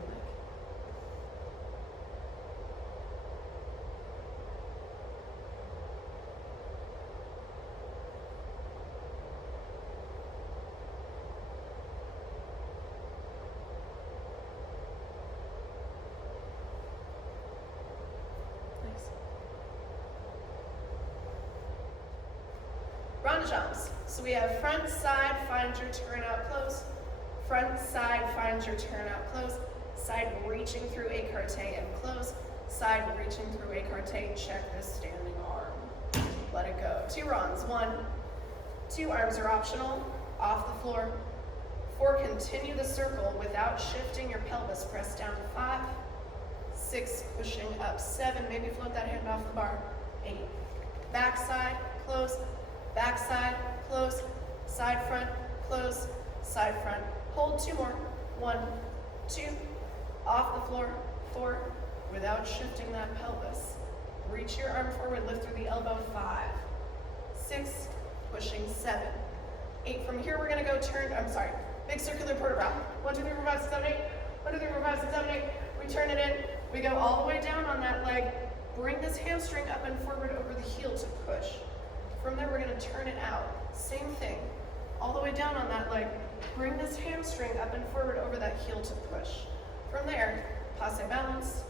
Nice. Round jumps. So we have front, side, find your turn out, close. Front, side, find your turn out, close. Side reaching through écarté and close. Side reaching through écarté, check this standing arm. Let it go. 2 runs. 1, 2 arms are optional, off the floor. 4, continue the circle without shifting your pelvis. Press down to 5, 6, pushing up. 7, maybe float that hand off the bar. 8, back side, close, back side, close, side front, close, side front. Hold 2 more. 1, 2, off the floor. 4, without shifting that pelvis. Reach your arm forward, lift through the elbow. 5, 6, pushing. 7, 8. From here, we're gonna go big circular port de bras. 1, 2, 3, 4, 5, 6, 7, 8. 1, 2, 3, 4, 5, 6, 7, 8. We turn it in. We go all the way down on that leg. Bring this hamstring up and forward over the heel to push. From there, we're gonna turn it out. Same thing. All the way down on that leg. Bring this hamstring up and forward over that heel to push. From there, passe balance.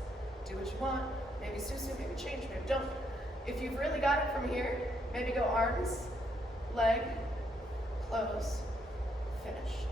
Do what you want. Maybe susu, maybe change, maybe don't. If you've really got it from here, maybe go arms, leg, close, finish.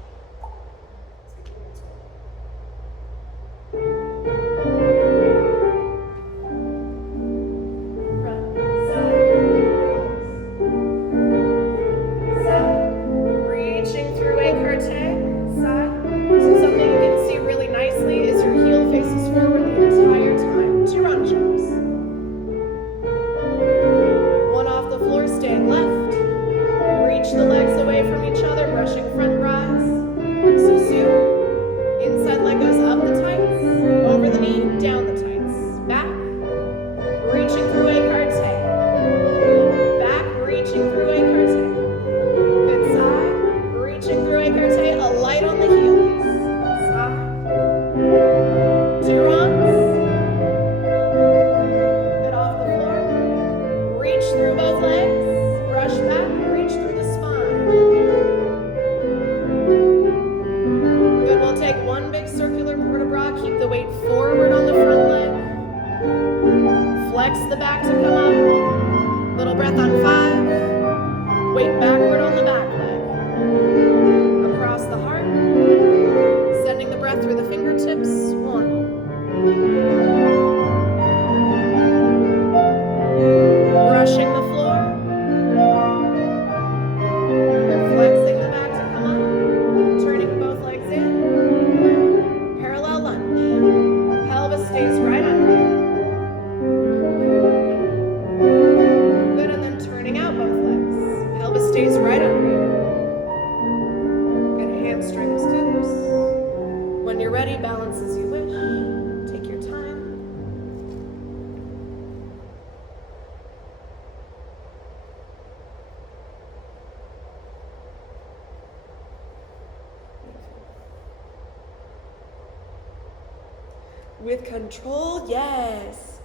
With control, yes.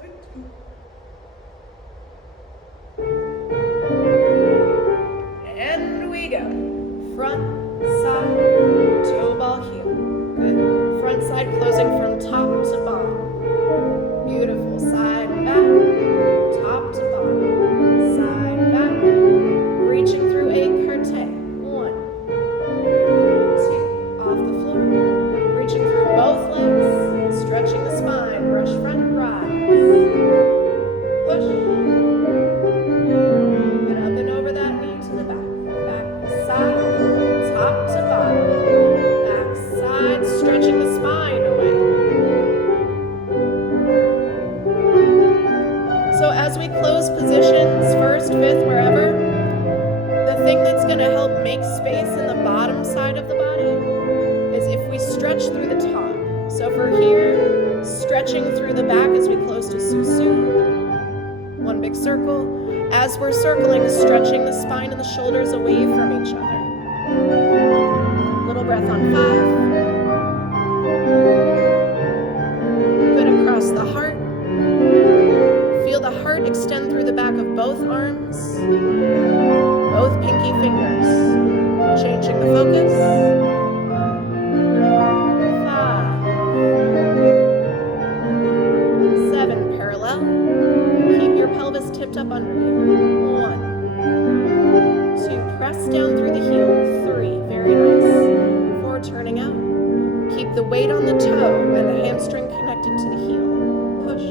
Good. we go. Front, side, toe ball, heel. Good. Front side closing from top to bottom. Beautiful. Side, back, top to bottom. Side, back. Reaching through a curte. 1, 2. Off the floor. Reaching through both legs. Stretching the spine. Brush front, rise. Push. Get up and over that knee to the back. Back, side, top to bottom. Back, side, stretching the spine away. So as we close positions, first, fifth, wherever, the thing that's going to help make space in the bottom side of the body is if we stretch through the top. So for here, stretching through the back as we close to Susu. One big circle. As we're circling, stretching the spine and the shoulders away from each other. Little breath on 5. Good across the heart. Feel the heart extend through the back of both arms, both pinky fingers. Changing the focus. 5. 7, parallel. Keep your pelvis tipped up under you. 1, 2, press down through the heel. 3, very nice. 4, turning out. Keep the weight on the toe and the hamstring connected to the heel. Push.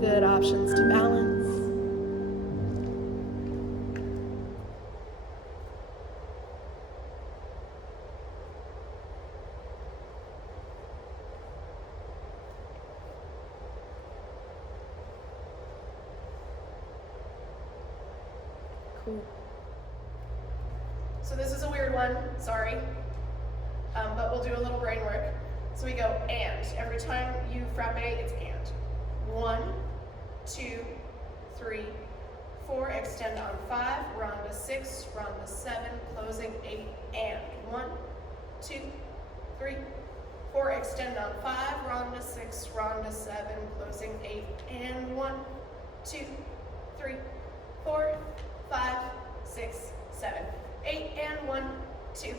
Good options to balance. Cool. So this is a weird one, sorry, but we'll do a little brain work. So we go and. Every time you frappe, it's and. 1, 2, 3, 4, extend on 5, round to 6, round to 7, closing 8, and 1, 2, 3, 4, extend on 5, round to 6, round to 7, closing 8, and 1, 2, 3, 4, 5, 6, 7, 8, and 1, 2,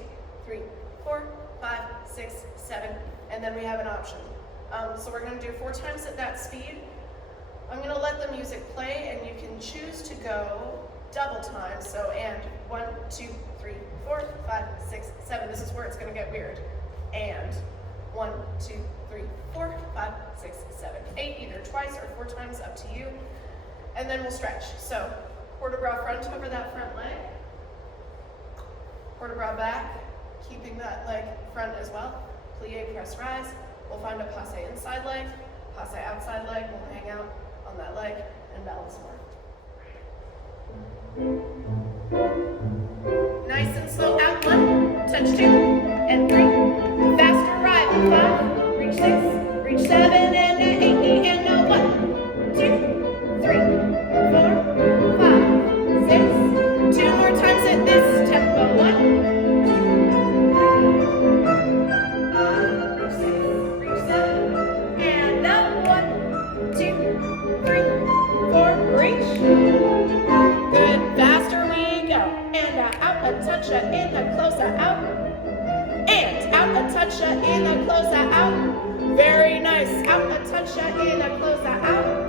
3, 4, 5, 6, 7, and then we have an option. So we're going to do 4 times at that speed. I'm going to let the music play, and you can choose to go double time. So, and 1, 2, 3, 4, 5, 6, 7. This is where it's going to get weird. And 1, 2, 3, 4, 5, 6, 7, 8, either twice or 4 times, up to you. And then we'll stretch. So, port de bras front over that front leg. Port de bras back, keeping that leg front as well. Plié, press, rise. We'll find a passe inside leg, passe outside leg. We'll hang out on that leg and balance more. Nice and slow out. 1, touch 2, and 3. Faster ride. 5, reach 6, reach 7, and 8, and now 1, 2, 3, 4, 5, 6. 2 more times at this tempo. 1. In a closer out, and out a toucher in a closer out. Very nice. Out a toucher in a closer out.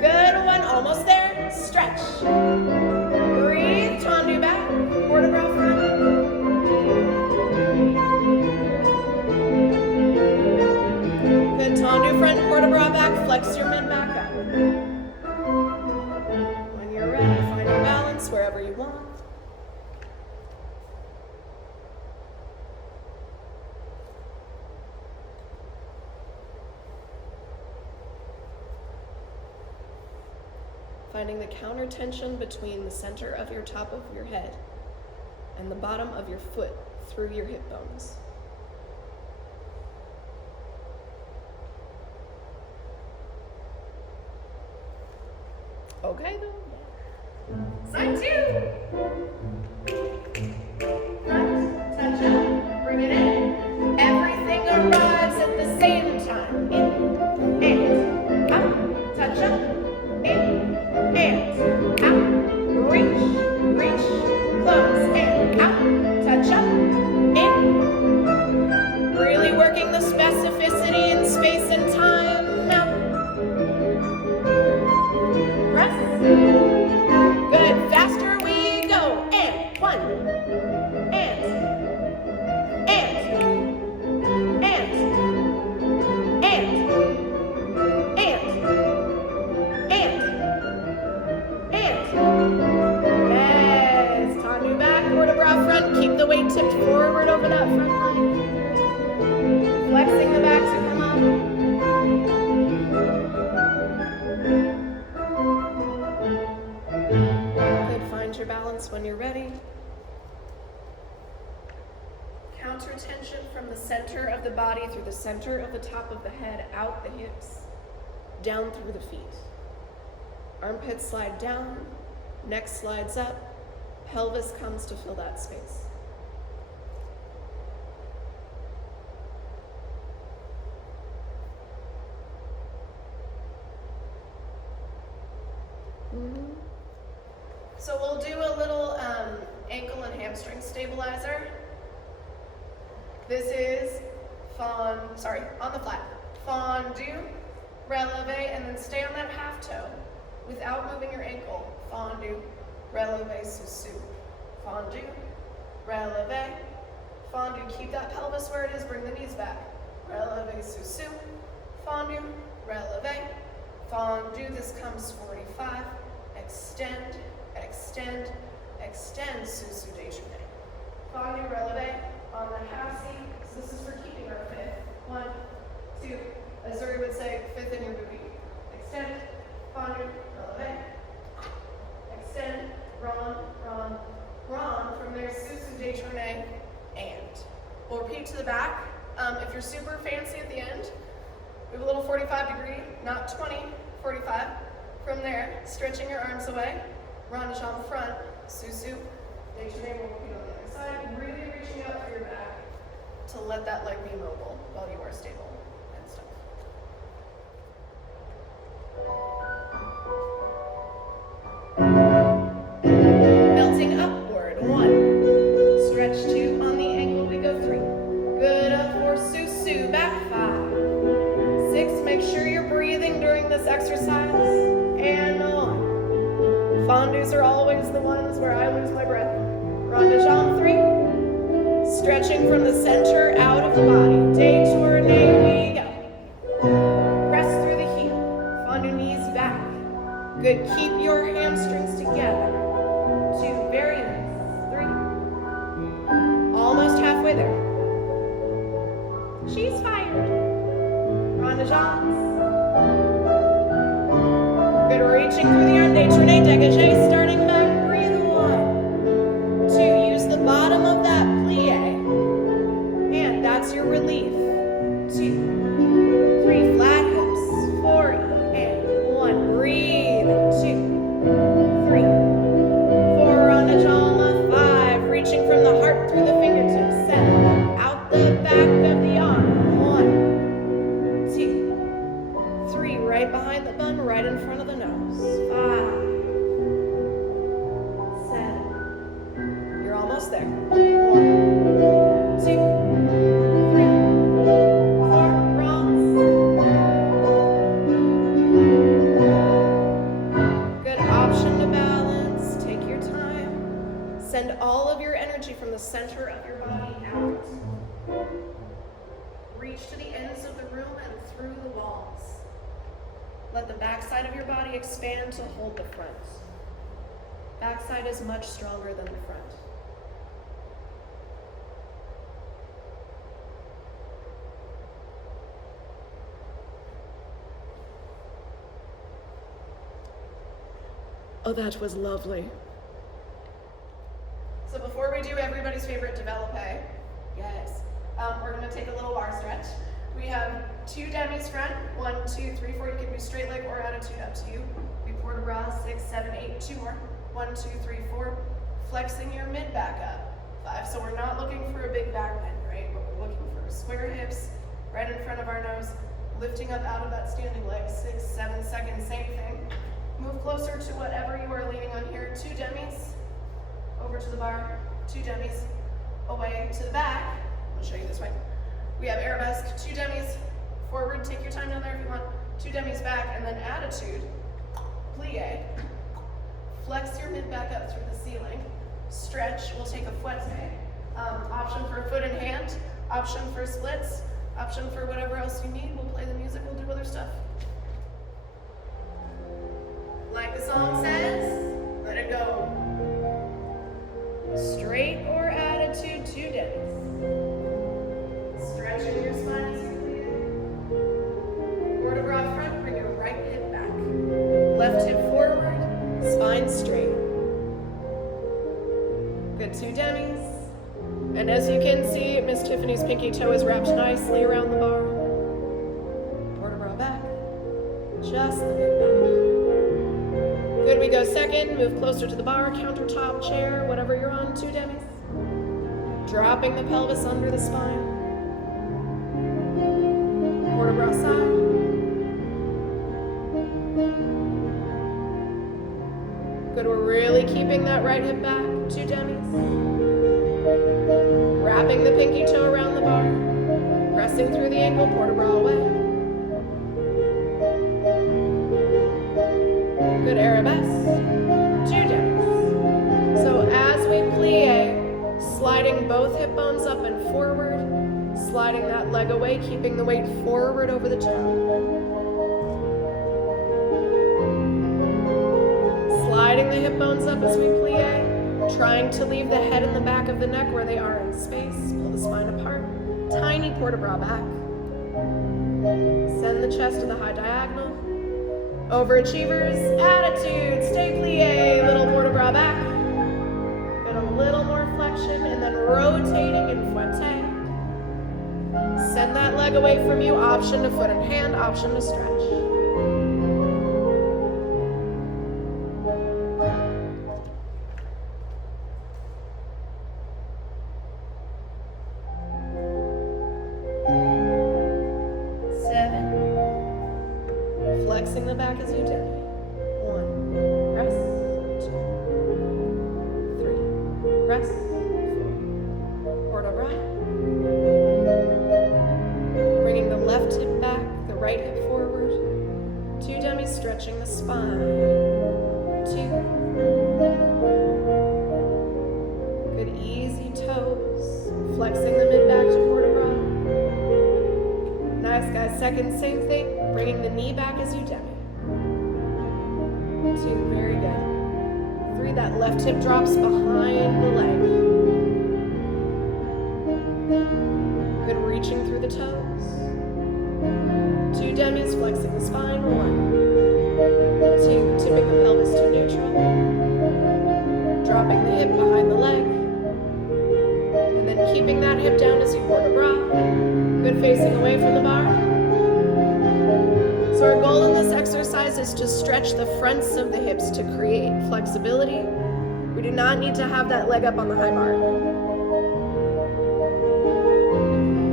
Good one. Almost there. Stretch. Breathe. Tendu back. Port de bras front. Good. Tendu front. Port de bras back. Flex your mid back up. When you're ready, find a balance wherever you want. Finding the counter tension between the center of your top of your head and the bottom of your foot through your hip bones. Okay then. Side 2. Front, touch up, bring it in. Everything arrives at the same time. In, and, out, touch up, in, and, out, reach. balance when you're ready. Counter tension from the center of the body through the center of the top of the head, out the hips, down through the feet. Armpits slide down, neck slides up, pelvis comes to fill that space. So we'll do a little ankle and hamstring stabilizer. This is on the flat. Fondue, relevé, and then stay on that half toe without moving your ankle. Fondue, relevé, sous. Fondue, relevé, fondue. Keep that pelvis where it is, bring the knees back. Relevé, sous. Fondue, relevé, fondue. This comes 45. Extend, extend, extend, sous déjeuner. Fondue, relevé, on the half seat. So this is for keeping our fifth. 1, 2, as Zuri would say, fifth in your booty. Extend, fondue, relevé. Extend, ron. From there, sous déjeuner, and. We'll repeat to the back. If you're super fancy at the end, we have a little 45 degree, not 20, 45. From there, stretching your arms away, ron de jambe front, sous, déjeuner, we'll repeat on the other side, really reaching out for your back to let that leg be mobile while you are stable and stuff. Melting upward, 1, stretch 2, on the ankle we go 3, good, up 4, sous, back 5, 6, make sure you're breathing during this exercise, and 1. Fondus are always the ones where I lose my breath. Ron de jambe 3. Stretching from the center out of the body. Détourné, we go. Press through the heel. Fondue knees back. Good, keep your hamstrings together. 2, very nice. 3. Almost halfway there. She's fired. Ron de jambes. Good, reaching through the arm, détourné, dégagé, starting back, breathe 1, 2, use the bottom of that plié, and that's your relief, 2, 3, flat hips, 4, and 1, breathe, 2, 3, 4, on the jambe, 5, reaching from the heart through the fingertips, 7, out the back of the arm, 1, 2, 3, right behind the bun, right in front of the nose. 5, 7. You're almost there. 1, 2, 3, 4. Bronze. Good, option to balance. Take your time. Send all of your energy from the center of your body out. Reach to the ends of the room and through the walls. Let the backside of your body expand to hold the front. Backside is much stronger than the front. Oh, that was lovely. So before we do everybody's favorite Développé, yes, we're gonna take a little bar stretch. We have 2 demis front, 1, 2, 3, 4. You can do straight leg or attitude, up to you. We port de bras, 6, 7, 8, 2 more. 1, 2, 3, 4. Flexing your mid back up. 5. So we're not looking for a big back bend, right? But we're looking for square hips, right in front of our nose, lifting up out of that standing leg. 6, 7 seconds, same thing. Move closer to whatever you are leaning on here. 2 demis, over to the bar. 2 demis, away to the back. I'll show you this way. We have arabesque, 2 demis, forward, take your time down there if you want. 2 demis back, and then attitude, plié. Flex your mid back up through the ceiling. Stretch, we'll take a fouette. Option for foot and hand, option for splits, option for whatever else you need. We'll play the music, we'll do other stuff. Like the song says, let it go. Straight or attitude, 2 demis. Stretching your spine as you breathe. Port de bras front, bring your right hip back. Left hip forward, spine straight. Good, 2 demis. And as you can see, Miss Tiffany's pinky toe is wrapped nicely around the bar. Port-a-bras back. Just the hip back. Good, we go second. Move closer to the bar, countertop, chair, whatever you're on. 2 demis. Dropping the pelvis under the spine. Port-a-bras side. Good, we're really keeping that right hip back. 2 demis. Wrapping the pinky toe around the bar. Pressing through the ankle, port-a-bras away. Good, arabesque. 2 demis. So as we plie, sliding both hip bones up and forward, sliding that leg away, keeping the weight forward over the toe. Sliding the hip bones up as we plie, trying to leave the head and the back of the neck where they are in space. Pull the spine apart. Tiny port-a-bras back. Send the chest to the high diagonal. Overachievers, attitude, stay plie, little port-a-bras back. Get a little more flexion and then rotating in fouette. Send that leg away from you, option to foot and hand, option to stretch. Flexing the back as you did. 1, press, 2, 3, press, 4, port-a-bras. Bringing the left hip back, the right hip forward. 2 demis, stretching the spine. 2. Good, easy toes. Flexing the mid-back to port-a-bras. Nice, guys. Second, same thing. Bringing the knee back as you demi. 2, very good. 3, that left hip drops behind the leg. Good, reaching through the toes. 2 demis, flexing the spine. 1, 2, tipping the pelvis to neutral. Dropping the hip behind the leg. And then keeping that hip down as you port-a-bras. Good, facing away from the bar. So our goal in this exercise is to stretch the fronts of the hips to create flexibility. We do not need to have that leg up on the high bar.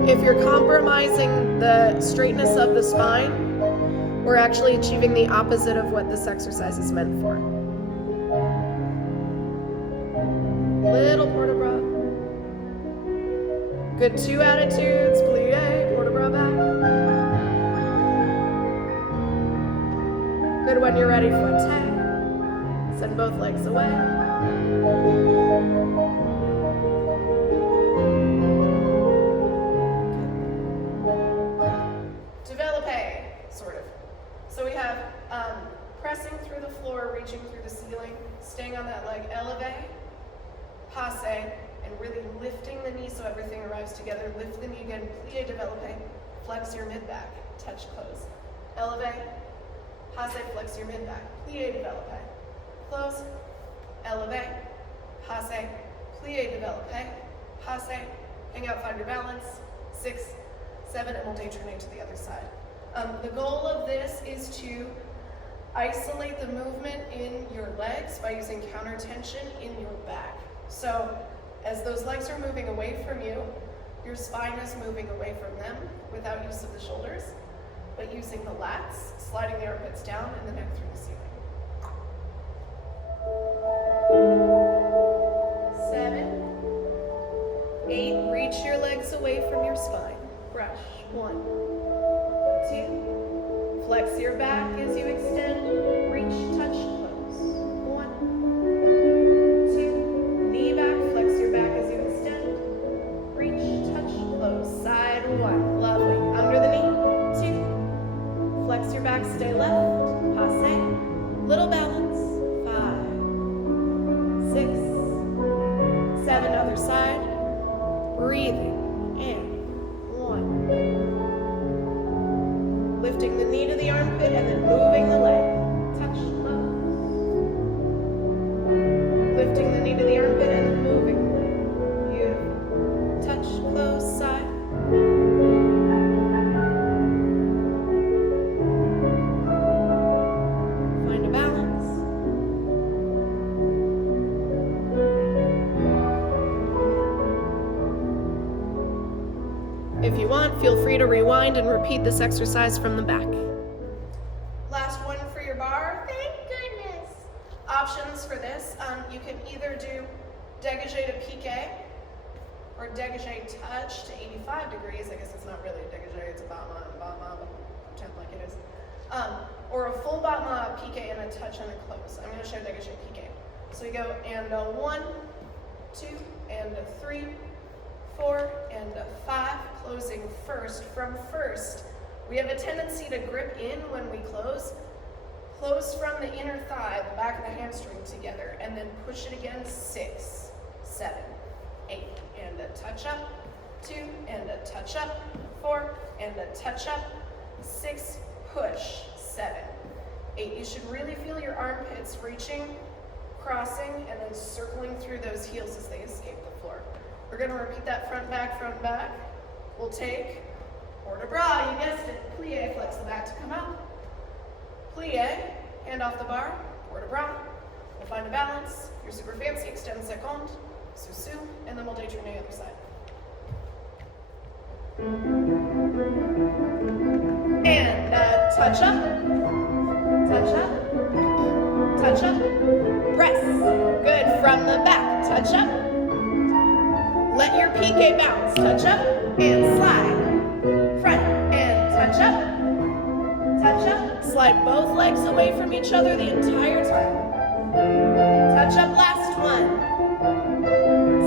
If you're compromising the straightness of the spine, we're actually achieving the opposite of what this exercise is meant for. Little port-a-bras. Good, 2 attitudes, plie, port-a-bras back. Good, when you're ready, fouette. Send both legs away. Développé, sort of. So we have pressing through the floor, reaching through the ceiling, staying on that leg, elevate, passe, and really lifting the knee so everything arrives together. Lift the knee again, plie, développé, flex your mid-back, touch, close. Elevate, passe, flex your mid-back, plie, développé, close, elevate, passe, plie, développé, passe, hang out, find your balance, 6, 7, and we'll détourner to the other side. The goal of this is to isolate the movement in your legs by using counter tension in your back. So as those legs are moving away from you, your spine is moving away from them without use of the shoulders, but using the lats, sliding the armpits down and the neck through the ceiling. 7, 8, reach your legs away from your spine. Brush. 1, 2, flex your back as you extend, reach, touch, close. 1, 2, knee back, flex your back as you extend, reach, touch, close. Side 1, lovely. Under the knee, 2, flex your back, stay left, passe, little balance, 5, 6, 7, other side, breathing, and 1. Lifting the knee to the armpit and then moving the leg. Touch, close. Lifting the knee to the armpit and then moving. you want, feel free to rewind and repeat this exercise from the back. Last one for your bar. Thank goodness. Options for this, you can either do dégagé to piqué or dégagé touch to 85 degrees. I guess it's not really a dégagé, it's a battement, pretend like it is. Or a full battement, piqué, and a touch and a close. I'm going to show dégagé piqué. So we go and 1, 2, and 3, 4, and 5, closing first. From first, we have a tendency to grip in when we close. Close from the inner thigh, the back of the hamstring together, and then push it again. 6, 7, 8, and a touch up. 2, and a touch up. 4, and a touch up. 6, push. 7, 8. You should really feel your armpits reaching, crossing, and then circling through those heels as they escape the floor. We're going to repeat that front, back, front, back. We'll take port de bras, you guessed it. Plié, flex the back to come out. Plié, hand off the bar, port de bras. We'll find a balance. If you're super fancy, extend second, sous, and then we'll day turn to the other side. And touch up, touch up, touch up, press. Good, from the back, touch up. Let your piqué bounce, touch up, and slide. Front, and touch up, slide both legs away from each other the entire time. Touch up, last one.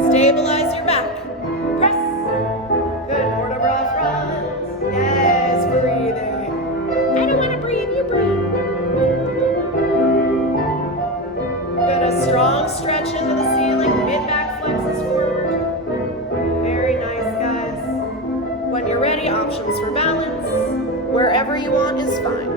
Stabilize your back. Press. Good, port de bras front. Yes, breathing. I don't want to breathe, you breathe. Good, a strong stretch into the ceiling, mid-back flexes forward. Very nice, guys. When you're ready, options for balance. Wherever you want is fine.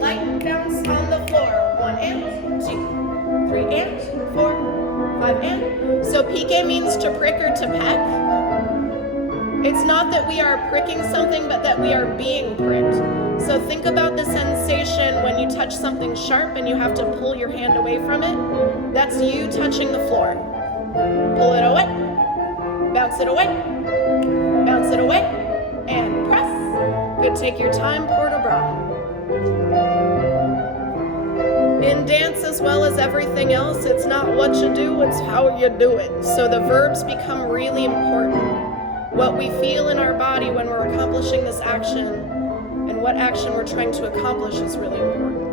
Light bounce on the floor. 1 and 2, 3 and 4, 5 and. So piqué means to prick or to peck. It's not that we are pricking something, but that we are being pricked. So think about the sensation when you touch something sharp and you have to pull your hand away from it. That's you touching the floor. Pull it away, bounce it away, bounce it away, and press. Good, take your time, port de bras. In dance as well as everything else, it's not what you do, it's how you do it. So the verbs become really important. What we feel in our body when we're accomplishing this action and what action we're trying to accomplish is really important.